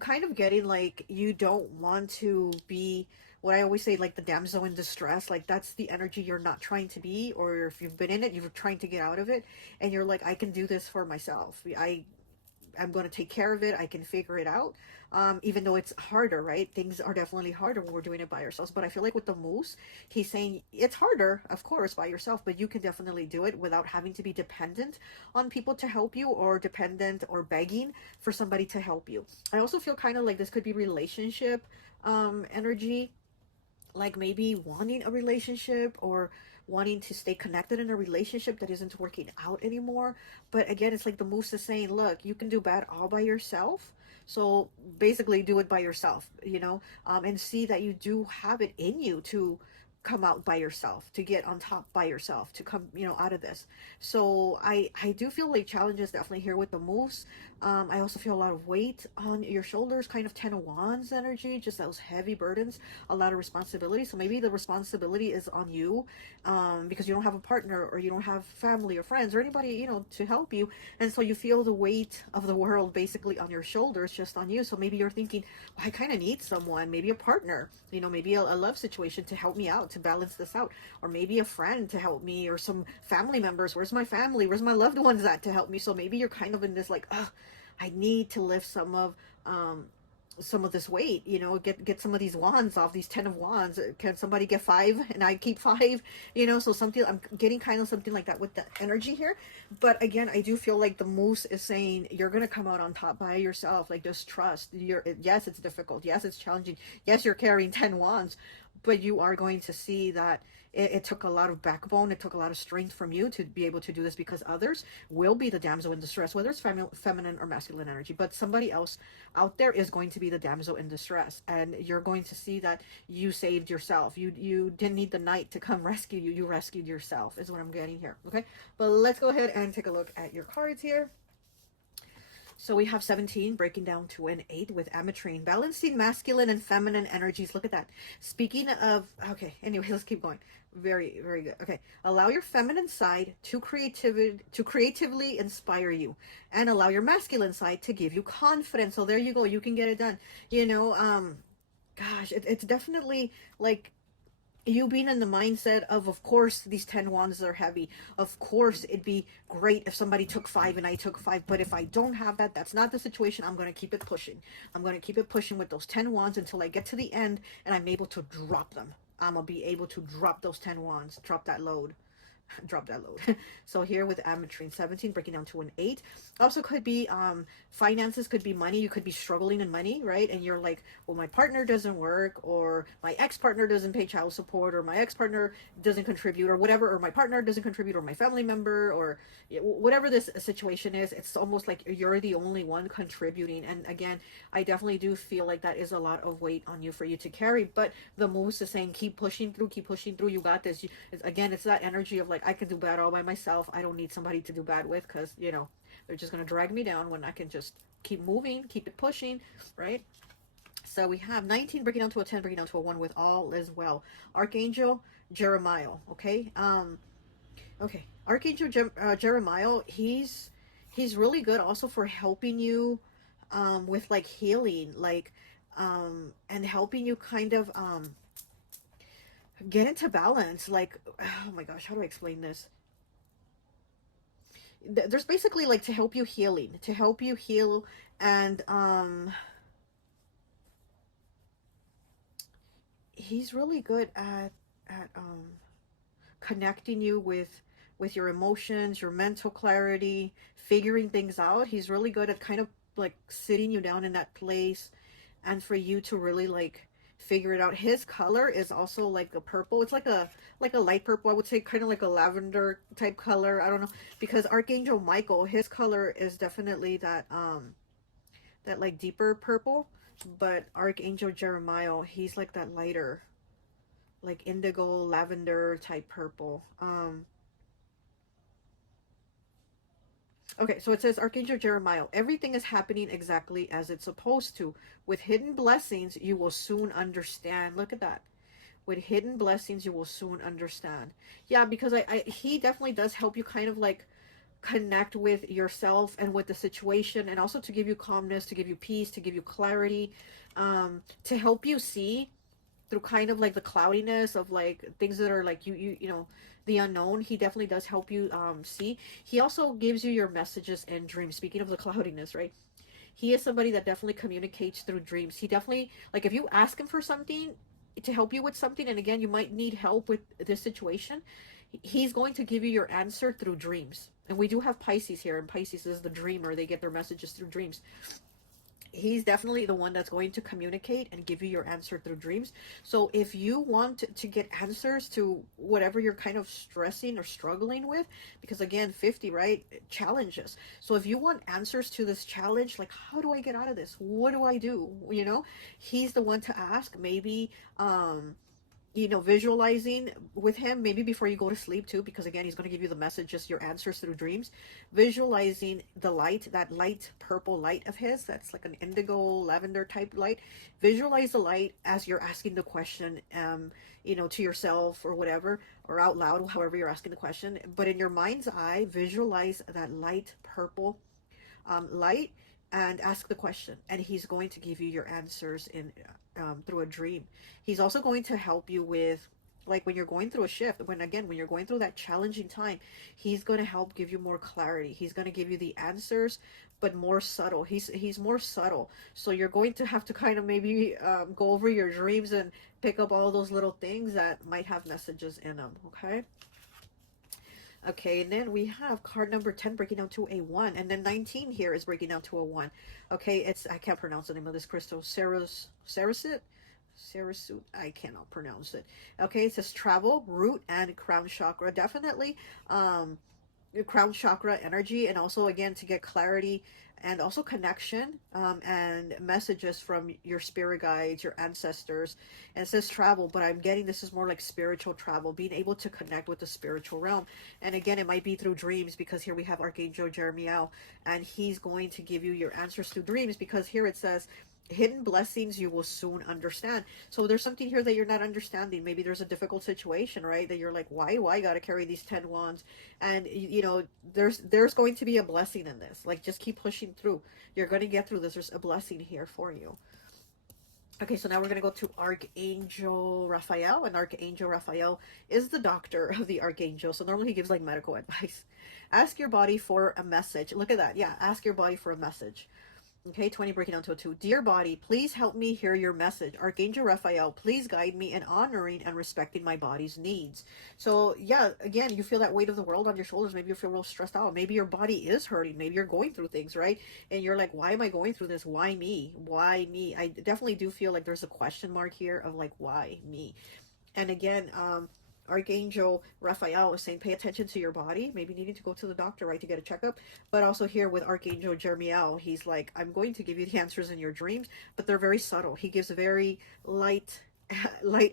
kind of getting like you don't want to be what I always say, like the damsel in distress. Like that's the energy you're not trying to be, or if you've been in it, you're trying to get out of it, and you're like, I can do this for myself. I'm going to take care of it. I can figure it out. Even though it's harder, right? Things are definitely harder when we're doing it by ourselves. But I feel like with the moose, he's saying it's harder, of course, by yourself, but you can definitely do it without having to be dependent on people to help you, or dependent or begging for somebody to help you. I also feel kind of like this could be relationship energy, like maybe wanting a relationship, or wanting to stay connected in a relationship that isn't working out anymore. But again, it's like the moose is saying, look, you can do bad all by yourself. So basically do it by yourself, and see that you do have it in you to come out by yourself, to get on top by yourself, to come, out of this. So I do feel like challenges definitely here with the moves. I also feel a lot of weight on your shoulders, kind of 10 of Wands energy, just those heavy burdens, a lot of responsibility. So maybe the responsibility is on you, because you don't have a partner, or you don't have family or friends or anybody, to help you. And so you feel the weight of the world basically on your shoulders, just on you. So maybe you're thinking, well, I kind of need someone, maybe a partner, maybe a love situation to help me out, to balance this out, or maybe a friend to help me, or some family members. Where's my family? Where's my loved ones at to help me? So maybe you're kind of in this like, I need to lift some of this weight, get some of these wands off, these 10 of Wands. Can somebody get 5 and I keep 5? So something, I'm getting kind of something like that with the energy here. But again, I do feel like the moose is saying you're gonna come out on top by yourself. Like, just trust. Yes, it's difficult, yes, it's challenging, yes, you're carrying 10 wands, but you are going to see that it took a lot of backbone, it took a lot of strength from you to be able to do this, because others will be the damsel in distress, whether it's feminine or masculine energy. But somebody else out there is going to be the damsel in distress, and you're going to see that you saved yourself. You didn't need the knight to come rescue you. You rescued yourself, is what I'm getting here. Okay, but let's go ahead and take a look at your cards here. So we have 17 breaking down to an 8 with ametrine, balancing masculine and feminine energies. Look at that. Speaking of, okay, anyway, let's keep going. Very, very good. Okay, allow your feminine side to creatively inspire you, and allow your masculine side to give you confidence. So there you go. You can get it done. Gosh, it's definitely like you being in the mindset of course these 10 wands are heavy, of course it'd be great if somebody took 5 and I took 5, but if I don't have that, that's not the situation. I'm going to keep it pushing. I'm going to keep it pushing with those 10 wands until I get to the end and I'm able to drop them. I'm going to be able to drop those 10 wands, drop that load. Drop that load. So here with ametrine, 17 breaking down to an 8. Also could be finances, could be money. You could be struggling in money, right? And you're like, well, my partner doesn't work, or my ex-partner doesn't pay child support, or my ex-partner doesn't contribute, or whatever, or my partner doesn't contribute, or my family member, or whatever this situation is. It's almost like you're the only one contributing. And again, I definitely do feel like that is a lot of weight on you for you to carry. But the moose is saying, keep pushing through, keep pushing through. You got this. Again, it's that energy of like, I can do bad all by myself. I don't need somebody to do bad with, because they're just going to drag me down when I can just keep moving, keep it pushing, right? So we have 19 breaking down to a 10, breaking down to a 1 with all is well. Archangel Jeremiah, okay? Okay, Archangel Jeremiah, he's really good also for helping you with like healing, like and helping you kind of get into balance. Like, oh my gosh, how do I explain this? There's basically like to help you healing, to help you heal, and he's really good at connecting you with your emotions, your mental clarity, figuring things out. He's really good at kind of like sitting you down in that place and for you to really like figure it out. His color is also like a purple. It's like a light purple. I would say kind of like a lavender type color. I don't know, because Archangel Michael, his color is definitely that like deeper purple, but Archangel Jeremiah, he's like that lighter like indigo, lavender type purple. Okay, so it says, Archangel Jeremiah, everything is happening exactly as it's supposed to. With hidden blessings, you will soon understand. Look at that. With hidden blessings, you will soon understand. Yeah, because he definitely does help you kind of like connect with yourself and with the situation, and also to give you calmness, to give you peace, to give you clarity, to help you see through kind of like the cloudiness of like things that are like you know, the unknown. He definitely does help you see. He also gives you your messages in dreams. Speaking of the cloudiness, right? He is somebody that definitely communicates through dreams. He definitely, like, if you ask him for something, to help you with something, and again, you might need help with this situation, he's going to give you your answer through dreams. And we do have Pisces here, and Pisces is the dreamer. They get their messages through dreams. He's definitely the one that's going to communicate and give you your answer through dreams. So if you want to get answers to whatever you're kind of stressing or struggling with, because again, 50, right, challenges. So if you want answers to this challenge, like, how do I get out of this, what do I do, you know, he's the one to ask. Maybe you know, visualizing with him, maybe before you go to sleep too, because again, he's going to give you the message, just your answers through dreams. Visualizing the light, that light purple light of his, that's like an indigo lavender type light. Visualize the light as you're asking the question, you know, to yourself or whatever, or out loud, however you're asking the question. But in your mind's eye, visualize that light purple light, and ask the question, and he's going to give you your answers in through a dream. He's also going to help you with, like, when you're going through a shift, when again, when you're going through that challenging time, he's going to help give you more clarity. He's going to give you the answers, but more subtle. He's more subtle, so you're going to have to kind of maybe go over your dreams and pick up all those little things that might have messages in them. Okay. Okay, and then we have card number 10 breaking down to a 1. And then 19 here is breaking down to a 1. Okay, it's, I can't pronounce the name of this crystal. Sarasut? I cannot pronounce it. Okay, it says travel, root, and crown chakra. Definitely crown chakra energy, and also again to get clarity and also connection, and messages from your spirit guides, your ancestors. And it says travel, but I'm getting this is more like spiritual travel, being able to connect with the spiritual realm. And again, it might be through dreams, because here we have Archangel Jeremiah, and he's going to give you your answers through dreams, because here it says hidden blessings you will soon understand. So there's something here that you're not understanding. Maybe there's a difficult situation, right, that you're like, why I gotta carry these 10 wands? And you know, there's going to be a blessing in this. Like, just keep pushing through. You're going to get through this. There's a blessing here for you. Okay, so now we're going to go to Archangel Raphael, and Archangel Raphael is the doctor of the Archangel. So normally he gives like medical advice. Ask your body for a message. Look at that. Yeah, ask your body for a message. Okay, 20 breaking down to a 2. Dear body, please help me hear your message. Archangel Raphael, please guide me in honoring and respecting my body's needs. So yeah, again, you feel that weight of the world on your shoulders. Maybe you feel real stressed out. Maybe your body is hurting. Maybe you're going through things, right? And you're like, why am I going through this? Why me? Why me? I definitely do feel like there's a question mark here of like, why me? And again, Archangel Raphael is saying, pay attention to your body, maybe needing to go to the doctor, right, to get a checkup. But also here with Archangel Jeremiah, he's like, I'm going to give you the answers in your dreams, but they're very subtle. He gives very light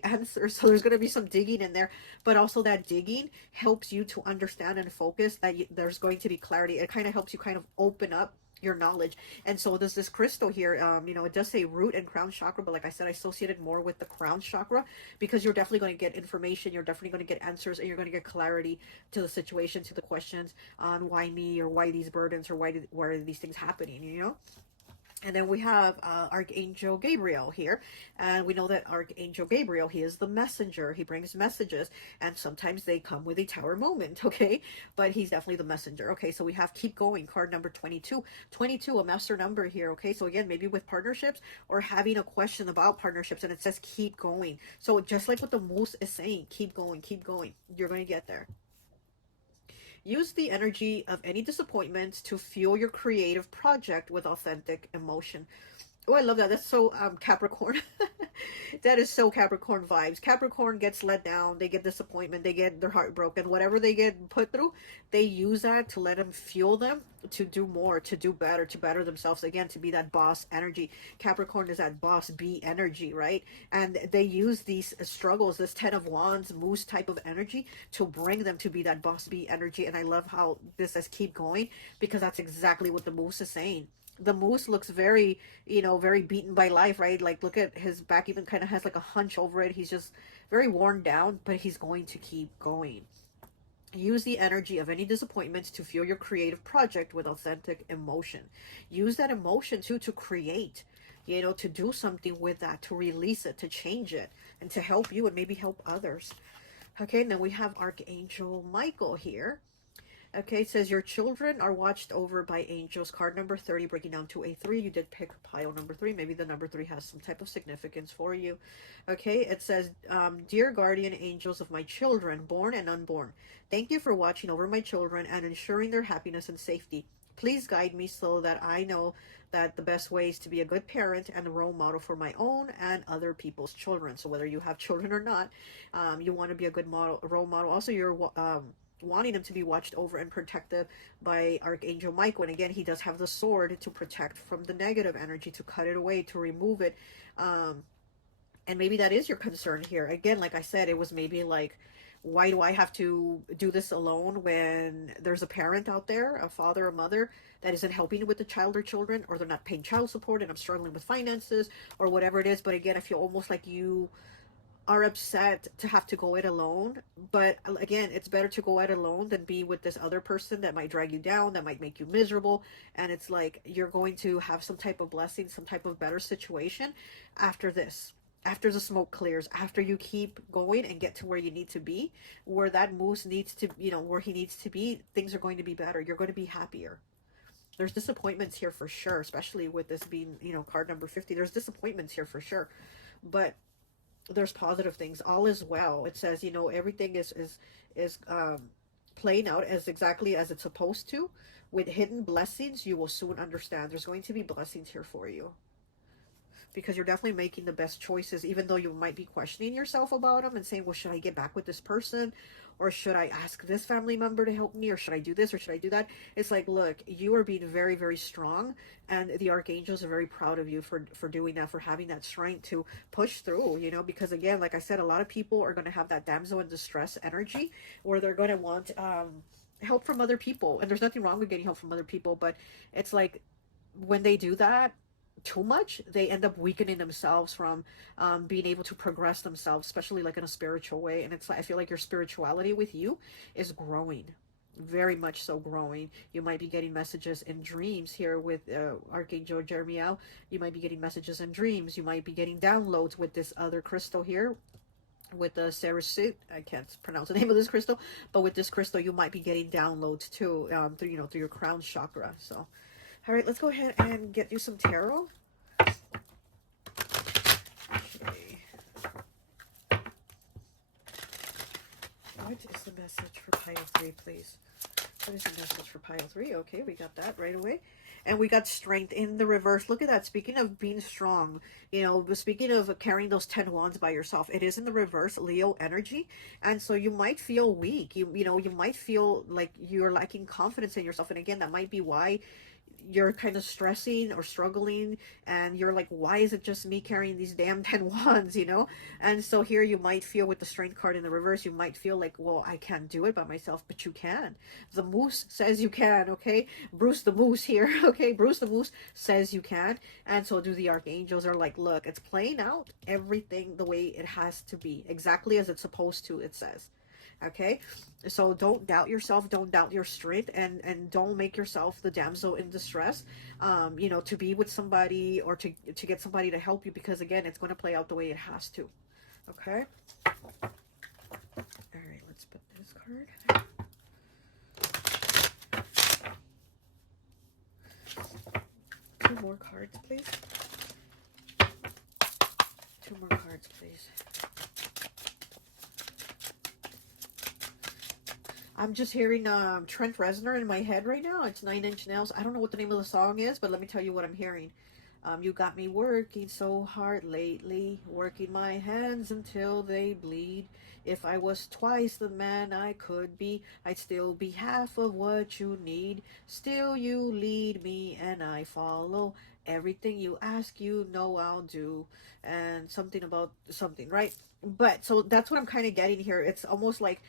answers, so there's going to be some digging in there, but also that digging helps you to understand and focus that there's going to be clarity. It kind of helps you kind of open up your knowledge. And so there's this crystal here, you know, it does say root and crown chakra, but like I said, I associate it more with the crown chakra, because you're definitely going to get information, you're definitely going to get answers, and you're going to get clarity to the situation, to the questions on why me, or why these burdens, or why are these things happening, you know. And then we have Archangel Gabriel here. And we know that Archangel Gabriel, he is the messenger. He brings messages. And sometimes they come with a tower moment, okay? But he's definitely the messenger. Okay, so we have keep going, card number 22. 22, a master number here, okay? So again, maybe with partnerships, or having a question about partnerships, and it says keep going. So just like what the moose is saying, keep going, keep going. You're going to get there. Use the energy of any disappointments to fuel your creative project with authentic emotion. Oh, I love that. That's so Capricorn. That is so Capricorn vibes. Capricorn gets let down, they get disappointment, they get their heart broken, whatever they get put through, they use that to let them fuel them to do more, to do better, to better themselves again, to be that boss energy. Capricorn is that boss B energy, right? And they use these struggles, this 10 of Wands moose type of energy, to bring them to be that boss B energy. And I love how this says keep going, because that's exactly what the moose is saying. The moose looks very, very beaten by life, right? Like, look at his back, even kind of has like a hunch over it. He's just very worn down, but he's going to keep going. Use the energy of any disappointments to fuel your creative project with authentic emotion. Use that emotion too to create, to do something with that, to release it, to change it, and to help you and maybe help others. Okay, and then we have Archangel Michael here. Okay, it says your children are watched over by angels. Card number 30, breaking down to a 3. You did pick pile number 3. Maybe the number 3 has some type of significance for you. Okay, it says, dear guardian angels of my children, born and unborn, thank you for watching over my children and ensuring their happiness and safety. Please guide me so that I know that the best way is to be a good parent and a role model for my own and other people's children. So whether you have children or not, you want to be a good role model. Also, you're wanting them to be watched over and protected by Archangel Michael. And again, he does have the sword to protect from the negative energy, to cut it away, to remove it. And maybe that is your concern here. Again, like I said, it was maybe like, why do I have to do this alone when there's a parent out there, a father, a mother, that isn't helping with the child or children, or they're not paying child support and I'm struggling with finances or whatever it is. But again, I feel almost like you are upset to have to go it alone. But again, it's better to go it alone than be with this other person that might drag you down, that might make you miserable. And it's like you're going to have some type of blessing, some type of better situation after this, after the smoke clears, after you keep going and get to where you need to be, where that moose needs to, where he needs to be. Things are going to be better. You're going to be happier. There's disappointments here for sure, especially with this being, card number 50. There's disappointments here for sure, but there's positive things. All is well. It says, everything is playing out as exactly as it's supposed to. With hidden blessings, you will soon understand. There's going to be blessings here for you, because you're definitely making the best choices, even though you might be questioning yourself about them and saying, well, should I get back with this person, or should I ask this family member to help me, or should I do this, or should I do that? It's like, look, you are being very, very strong, and the archangels are very proud of you for doing that, for having that strength to push through, because again, like I said, a lot of people are going to have that damsel in distress energy, where they're going to want help from other people. And there's nothing wrong with getting help from other people, but it's like, when they do that too much, they end up weakening themselves from being able to progress themselves, especially like in a spiritual way. And it's, I feel like your spirituality with you is growing, very much so growing. You might be getting messages in dreams here with Archangel Jeremiel. You might be getting messages in dreams. You might be getting downloads with this other crystal here, with the Cerusit. I can't pronounce the name of this crystal, but with this crystal you might be getting downloads too, through your crown chakra. So all right, let's go ahead and get you some tarot. Okay. What is the message for pile 3, please? What is the message for pile 3? Okay, we got that right away. And we got strength in the reverse. Look at that. Speaking of being strong, speaking of carrying those 10 wands by yourself, it is in the reverse, Leo energy. And so you might feel weak. You might feel like you're lacking confidence in yourself. And again, that might be why you're kind of stressing or struggling, and you're like, why is it just me carrying these damn 10 wands, And so here you might feel, with the strength card in the reverse, you might feel like, well, I can't do it by myself. But you can. The moose says you can. Okay, Bruce the moose here. Okay, Bruce the moose says you can. And so do the archangels. Are like, look, it's playing out everything the way it has to be, exactly as it's supposed to, it says. Okay, so don't doubt yourself, don't doubt your strength, and don't make yourself the damsel in distress, to be with somebody, or to get somebody to help you, because again, it's going to play out the way it has to. Okay, all right, let's put this card. Two more cards, please. Two more cards, please. I'm just hearing Trent Reznor in my head right now. It's 9 Inch Nails. I don't know what the name of the song is, but let me tell you what I'm hearing. You got me working so hard lately, working my hands until they bleed. If I was twice the man I could be, I'd still be half of what you need. Still you lead me and I follow. Everything you ask, you know I'll do. And something about something, right? But so that's what I'm kind of getting here. It's almost like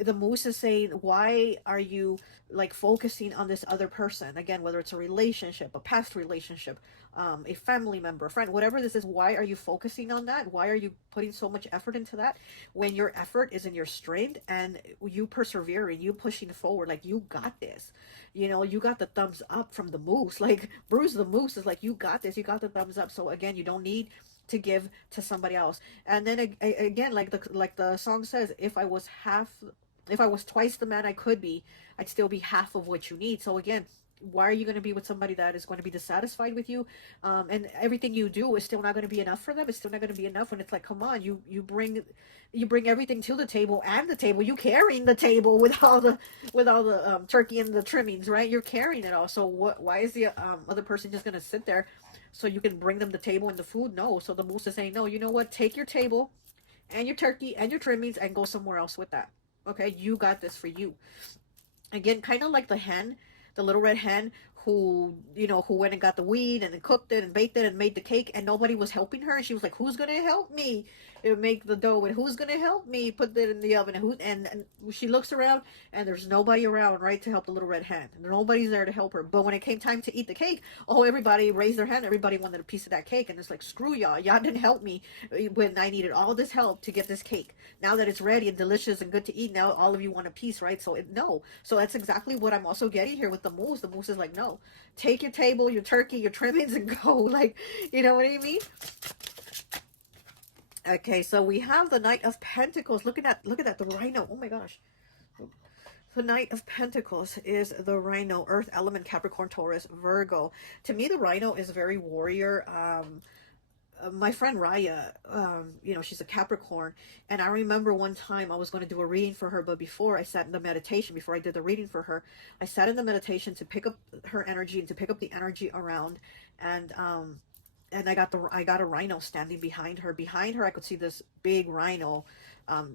the moose is saying, why are you like focusing on this other person? Again, whether it's a relationship, a past relationship, a family member, a friend, whatever this is, why are you focusing on that? Why are you putting so much effort into that when your effort is in your strength and you persevering, you pushing forward, like you got this? You know, you got the thumbs up from the moose. Like Bruce the moose is like, you got this, you got the thumbs up. So again, you don't need to give to somebody else. And then again, like the song says, if I was twice the man I could be, I'd still be half of what you need. So again, why are you going to be with somebody that is going to be dissatisfied with you, and everything you do is still not going to be enough for them? It's still not going to be enough when it's like, come on, you bring everything to the table, and the table, you carrying the table with all the turkey and the trimmings, right? You're carrying it all. So why is the other person just going to sit there so you can bring them the table and the food? No. So the moose is saying, no, you know what, take your table and your turkey and your trimmings and go somewhere else with that. Okay, you got this for you. Again, kind of like the hen, the little red hen who, who went and got the weed and then cooked it and baked it and made the cake, and nobody was helping her. And she was like, who's going to help me make the dough? And who's going to help me put it in the oven? And she looks around and there's nobody around, right, to help the little red hen. Nobody's there to help her. But when it came time to eat the cake, oh, everybody raised their hand. Everybody wanted a piece of that cake. And it's like, screw y'all. Y'all didn't help me when I needed all this help to get this cake. Now that it's ready and delicious and good to eat, now all of you want a piece, right? So no. So that's exactly what I'm also getting here with the moose. The moose is like, no, take your table, your turkey, your trimmings, and go. Like, you know what I mean? Okay, so we have the Knight of Pentacles. Look at that, the rhino. Oh my gosh. The Knight of Pentacles is the rhino, Earth element, Capricorn, Taurus, Virgo. To me, the rhino is very warrior. My friend Raya, she's a Capricorn, and I remember one time I was going to do a reading for her, but before I sat in the meditation, before I did the reading for her, I sat in the meditation to pick up her energy and to pick up the energy around, and I got a rhino standing behind her. Behind her, I could see this big rhino,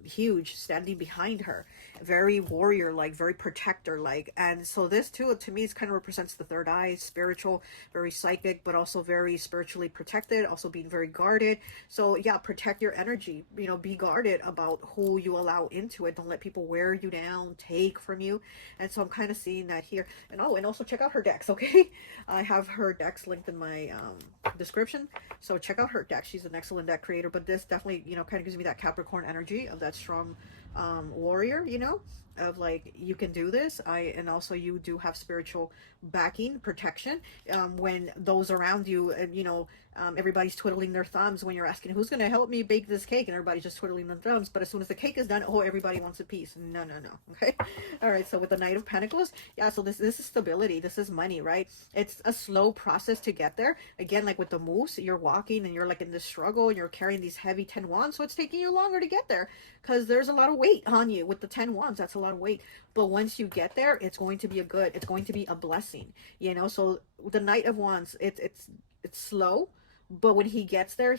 huge, standing behind her, very warrior like, very protector like. And so this too, to me, kind of represents the third eye, spiritual, very psychic, but also very spiritually protected, also being very guarded. So yeah, protect your energy, be guarded about who you allow into it. Don't let people wear you down, take from you. And so I'm kind of seeing that here. And also check out her decks. Okay, I have her decks linked in my description, so check out her deck. She's an excellent deck creator, but this definitely, kind of gives me that Capricorn energy of that strong warrior, of like, you can do this. And also you do have spiritual backing, protection, when those around you, and everybody's twiddling their thumbs when you're asking who's going to help me bake this cake, and everybody's just twiddling their thumbs. But as soon as the cake is done, oh, everybody wants a piece. No. Okay. All right, so with the Knight of Pentacles, yeah, so this is stability, this is money, right? It's a slow process to get there. Again, like with the moose, you're walking and you're like in this struggle and you're carrying these heavy 10 wands, so it's taking you longer to get there because there's a lot of weight on you with the 10 wands. That's a lot of weight. But once you get there, it's going to be it's going to be a blessing, so the Knight of Wands, it's slow, but when he gets there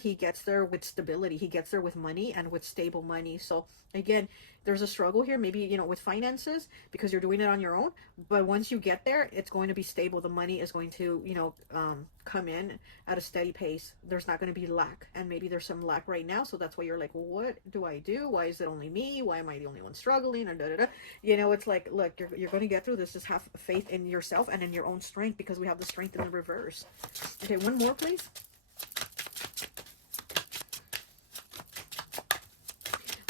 with stability. He gets there with money and with stable money. So again, there's a struggle here, maybe, with finances, because you're doing it on your own. But once you get there, it's going to be stable. The money is going to, come in at a steady pace. There's not going to be lack. And maybe there's some lack right now. So that's why you're like, well, what do I do? Why is it only me? Why am I the only one struggling? Or it's like, look, you're going to get through this. Just have faith in yourself and in your own strength, because we have the strength in the reverse. Okay, one more, please.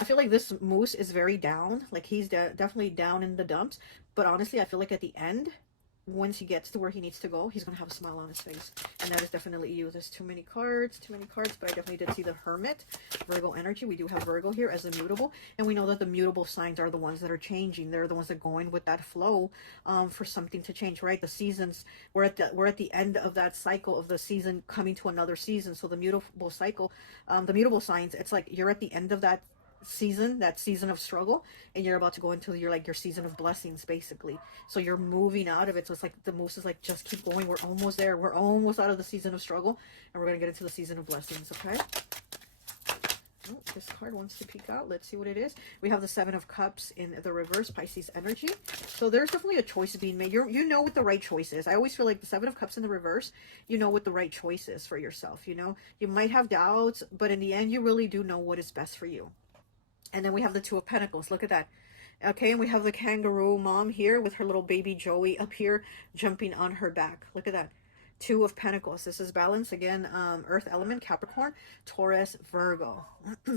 I feel like this moose is very down. Like he's definitely down in the dumps. But honestly, I feel like at the end, once he gets to where he needs to go, he's going to have a smile on his face. And that is definitely you. There's too many cards, but I definitely did see the Hermit, Virgo energy. We do have Virgo here as a mutable. And we know that the mutable signs are the ones that are changing. They're the ones that are going with that flow for something to change, right? The seasons, we're at the end of that cycle of the season coming to another season. So the mutable cycle, the mutable signs, it's like you're at the end of that season, that season of struggle, and you're about to go into your, like, your season of blessings, basically. So you're moving out of it. So it's like the moose is like, just keep going. We're almost there. We're almost out of the season of struggle, and we're going to get into the season of blessings, okay? Oh, this card wants to peek out. Let's see what it is. We have the Seven of Cups in the reverse, Pisces energy. So there's definitely a choice being made. You know what the right choice is. I always feel like the Seven of Cups in the reverse, you know what the right choice is for yourself. You know, you might have doubts, but in the end, you really do know what is best for you. And then we have the Two of Pentacles. Look at that. Okay, and we have the kangaroo mom here with her little baby Joey up here jumping on her back. Look at that. Two of Pentacles. This is balance again. Earth element, Capricorn, Taurus, Virgo.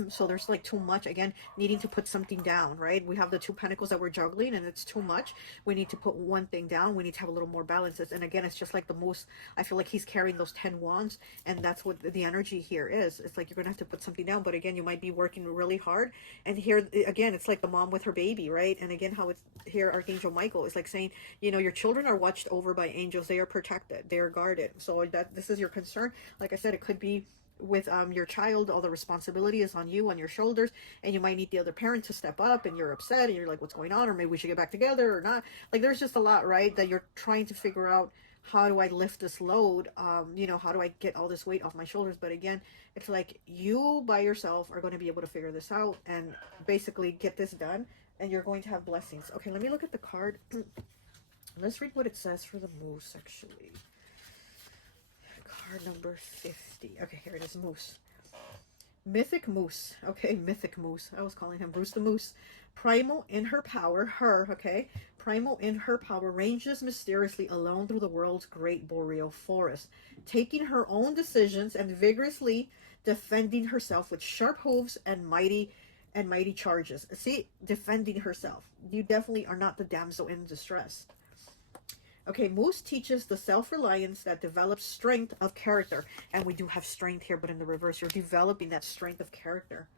So there's like too much, again, needing to put something down, right? We have the Two Pentacles that we're juggling, and it's too much. We need to put one thing down. We need to have a little more balances. And again, it's just like the moose. I feel like he's carrying those 10 wands, and that's what the energy here is. It's like you're gonna have to put something down, but again, you might be working really hard. And here again, it's like the mom with her baby, right? And again, how it's here, Archangel Michael is like saying, you know, your children are watched over by angels. They are protected. They are guarded. So that this is your concern. Like I said, it could be with your child. All the responsibility is on you, on your shoulders, and you might need the other parent to step up, and you're upset and you're like, what's going on? Or maybe we should get back together or not. Like, there's just a lot, right, that you're trying to figure out. How do I lift this load? You know, how do I get all this weight off my shoulders? But again, it's like you by yourself are going to be able to figure this out and basically get this done, and you're going to have blessings. Okay, let me look at the card. Let's read what it says for the moose, actually. Card number 50. Okay, here it is, moose. Mythic moose. Okay, mythic moose. I was calling him Bruce the Moose. Primal in her power, her, okay? Primal in her power ranges mysteriously alone through the world's great boreal forest, taking her own decisions and vigorously defending herself with sharp hooves and mighty charges. See, defending herself. You definitely are not the damsel in distress. Okay, Moose teaches the self-reliance that develops strength of character. And we do have strength here, but in the reverse, you're developing that strength of character.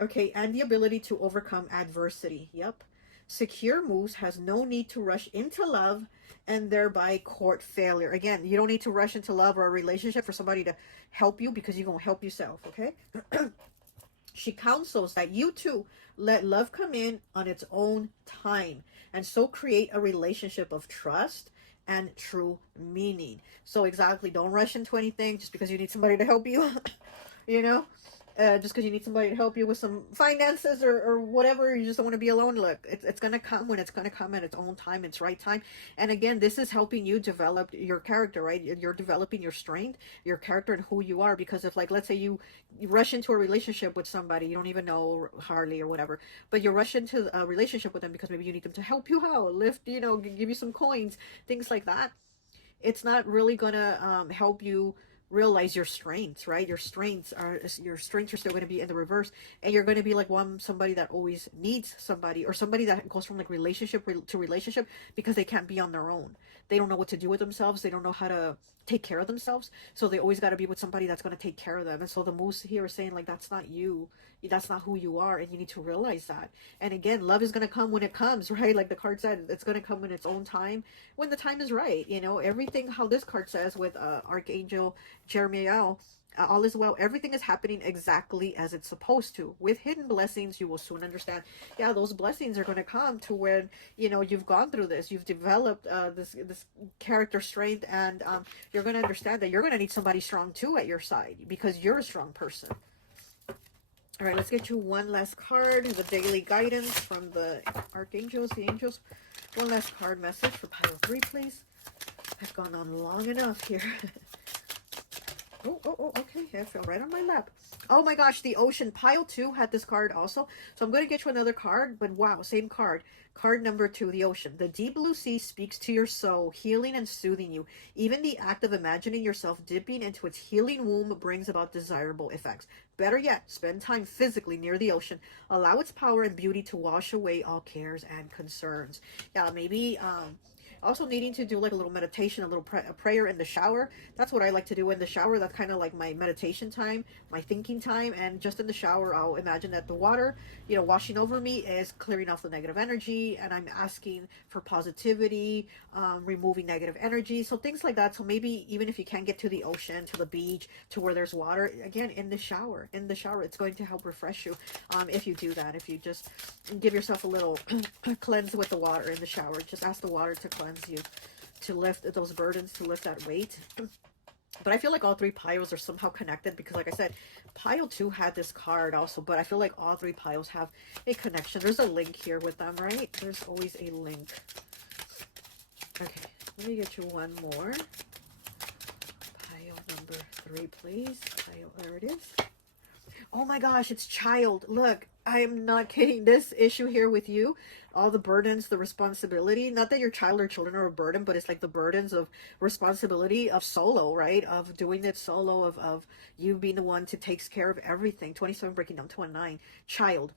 Okay, and the ability to overcome adversity. Yep. Secure Moose has no need to rush into love and thereby court failure. Again, you don't need to rush into love or a relationship for somebody to help you, because you're going to help yourself, okay? She counsels that you too let love come in on its own time, and so create a relationship of trust and true meaning. So exactly, don't rush into anything just because you need somebody to help you. You know, just because you need somebody to help you with some finances or whatever, you just don't want to be alone. Look, it's going to come when it's going to come at its own time, its right time. And again, this is helping you develop your character, right? You're developing your strength, your character, and who you are. Because if, like, let's say you rush into a relationship with somebody you don't even know hardly or whatever, but you rush into a relationship with them because maybe you need them to help you out, lift, you know, give you some coins, things like that. It's not really going to help you realize your strengths, right? Your strengths are still going to be in the reverse, and you're going to be like somebody that always needs somebody, or somebody that goes from like relationship to relationship because they can't be on their own. They don't know what to do with themselves. They don't know how to take care of themselves, so they always got to be with somebody that's going to take care of them. And so the Moose here is saying, like, that's not you, that's not who you are, and you need to realize that. And again, love is going to come when it comes, right? Like the card said, it's going to come in its own time, when the time is right. You know, everything, how this card says with Archangel Jeremiah, all is well. Everything is happening exactly as it's supposed to. With hidden blessings, you will soon understand. Yeah, those blessings are going to come to when, you know, you've gone through this. You've developed this character strength, and you're going to understand that you're going to need somebody strong too at your side, because you're a strong person. All right, let's get you one last card, the daily guidance from the archangels, the angels. One last card message for pile 3, please. I've gone on long enough here. Oh, okay. I fell right on my lap. Oh my gosh, the ocean. Pile 2 had this card also. So I'm going to get you another card, but wow, same card. Card number 2, the ocean. The deep blue sea speaks to your soul, healing and soothing you. Even the act of imagining yourself dipping into its healing womb brings about desirable effects. Better yet, spend time physically near the ocean. Allow its power and beauty to wash away all cares and concerns. Yeah, maybe Also needing to do like a little meditation, a little a prayer in the shower. That's what I like to do in the shower. That's kind of like my meditation time, my thinking time. And just in the shower, I'll imagine that the water, you know, washing over me is clearing off the negative energy, and I'm asking for positivity, removing negative energy. So things like that. So maybe even if you can't get to the ocean, to the beach, to where there's water, again, in the shower, it's going to help refresh you. If you do that, if you just give yourself a little cleanse with the water in the shower, just ask the water to cleanse you, to lift those burdens, to lift that weight. But I feel like all three piles are somehow connected, because like I said, pile 2 had this card also, but I feel like all three piles have a connection. There's a link here with them, right? There's always a link. Okay, let me get you one more. Pile number 3, please. Pile, there it is. Oh my gosh, it's child. Look, I am not kidding. This issue here with you, all the burdens, the responsibility, not that your child or children are a burden, but it's like the burdens of responsibility of solo, right? Of doing it solo, of you being the one to takes care of everything. 27 breaking down to a 9. Child.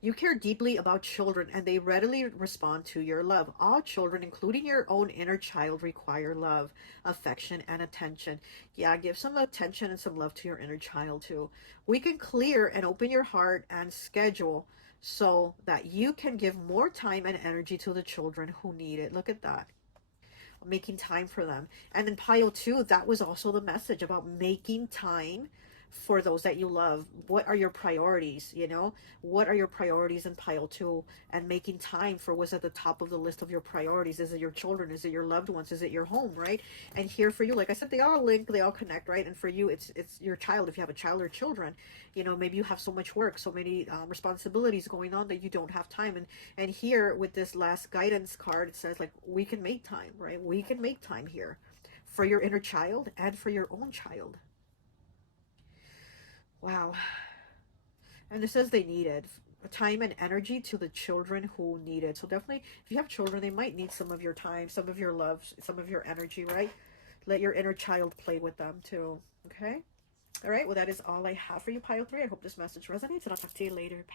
You care deeply about children, and they readily respond to your love. All children, including your own inner child, require love, affection, and attention. Yeah, give some attention and some love to your inner child too. We can clear and open your heart and schedule so that you can give more time and energy to the children who need it. Look at that. Making time for them. And in pile 2, that was also the message about making time for those that you love. What are your priorities? You know, what are your priorities in pile 2? And making time for what's at the top of the list of your priorities. Is it your children? Is it your loved ones? Is it your home, right? And here for you, like I said, they all link, they all connect, right? And for you, it's your child. If you have a child or children, you know, maybe you have so much work, so many responsibilities going on that you don't have time. And here with this last guidance card, it says like, we can make time, right? We can make time here for your inner child and for your own child. Wow. And it says they needed time and energy to the children who need it. So definitely, if you have children, they might need some of your time, some of your love, some of your energy, right? Let your inner child play with them too. Okay? All right. Well, that is all I have for you, pile 3. I hope this message resonates, and I'll talk to you later. Bye.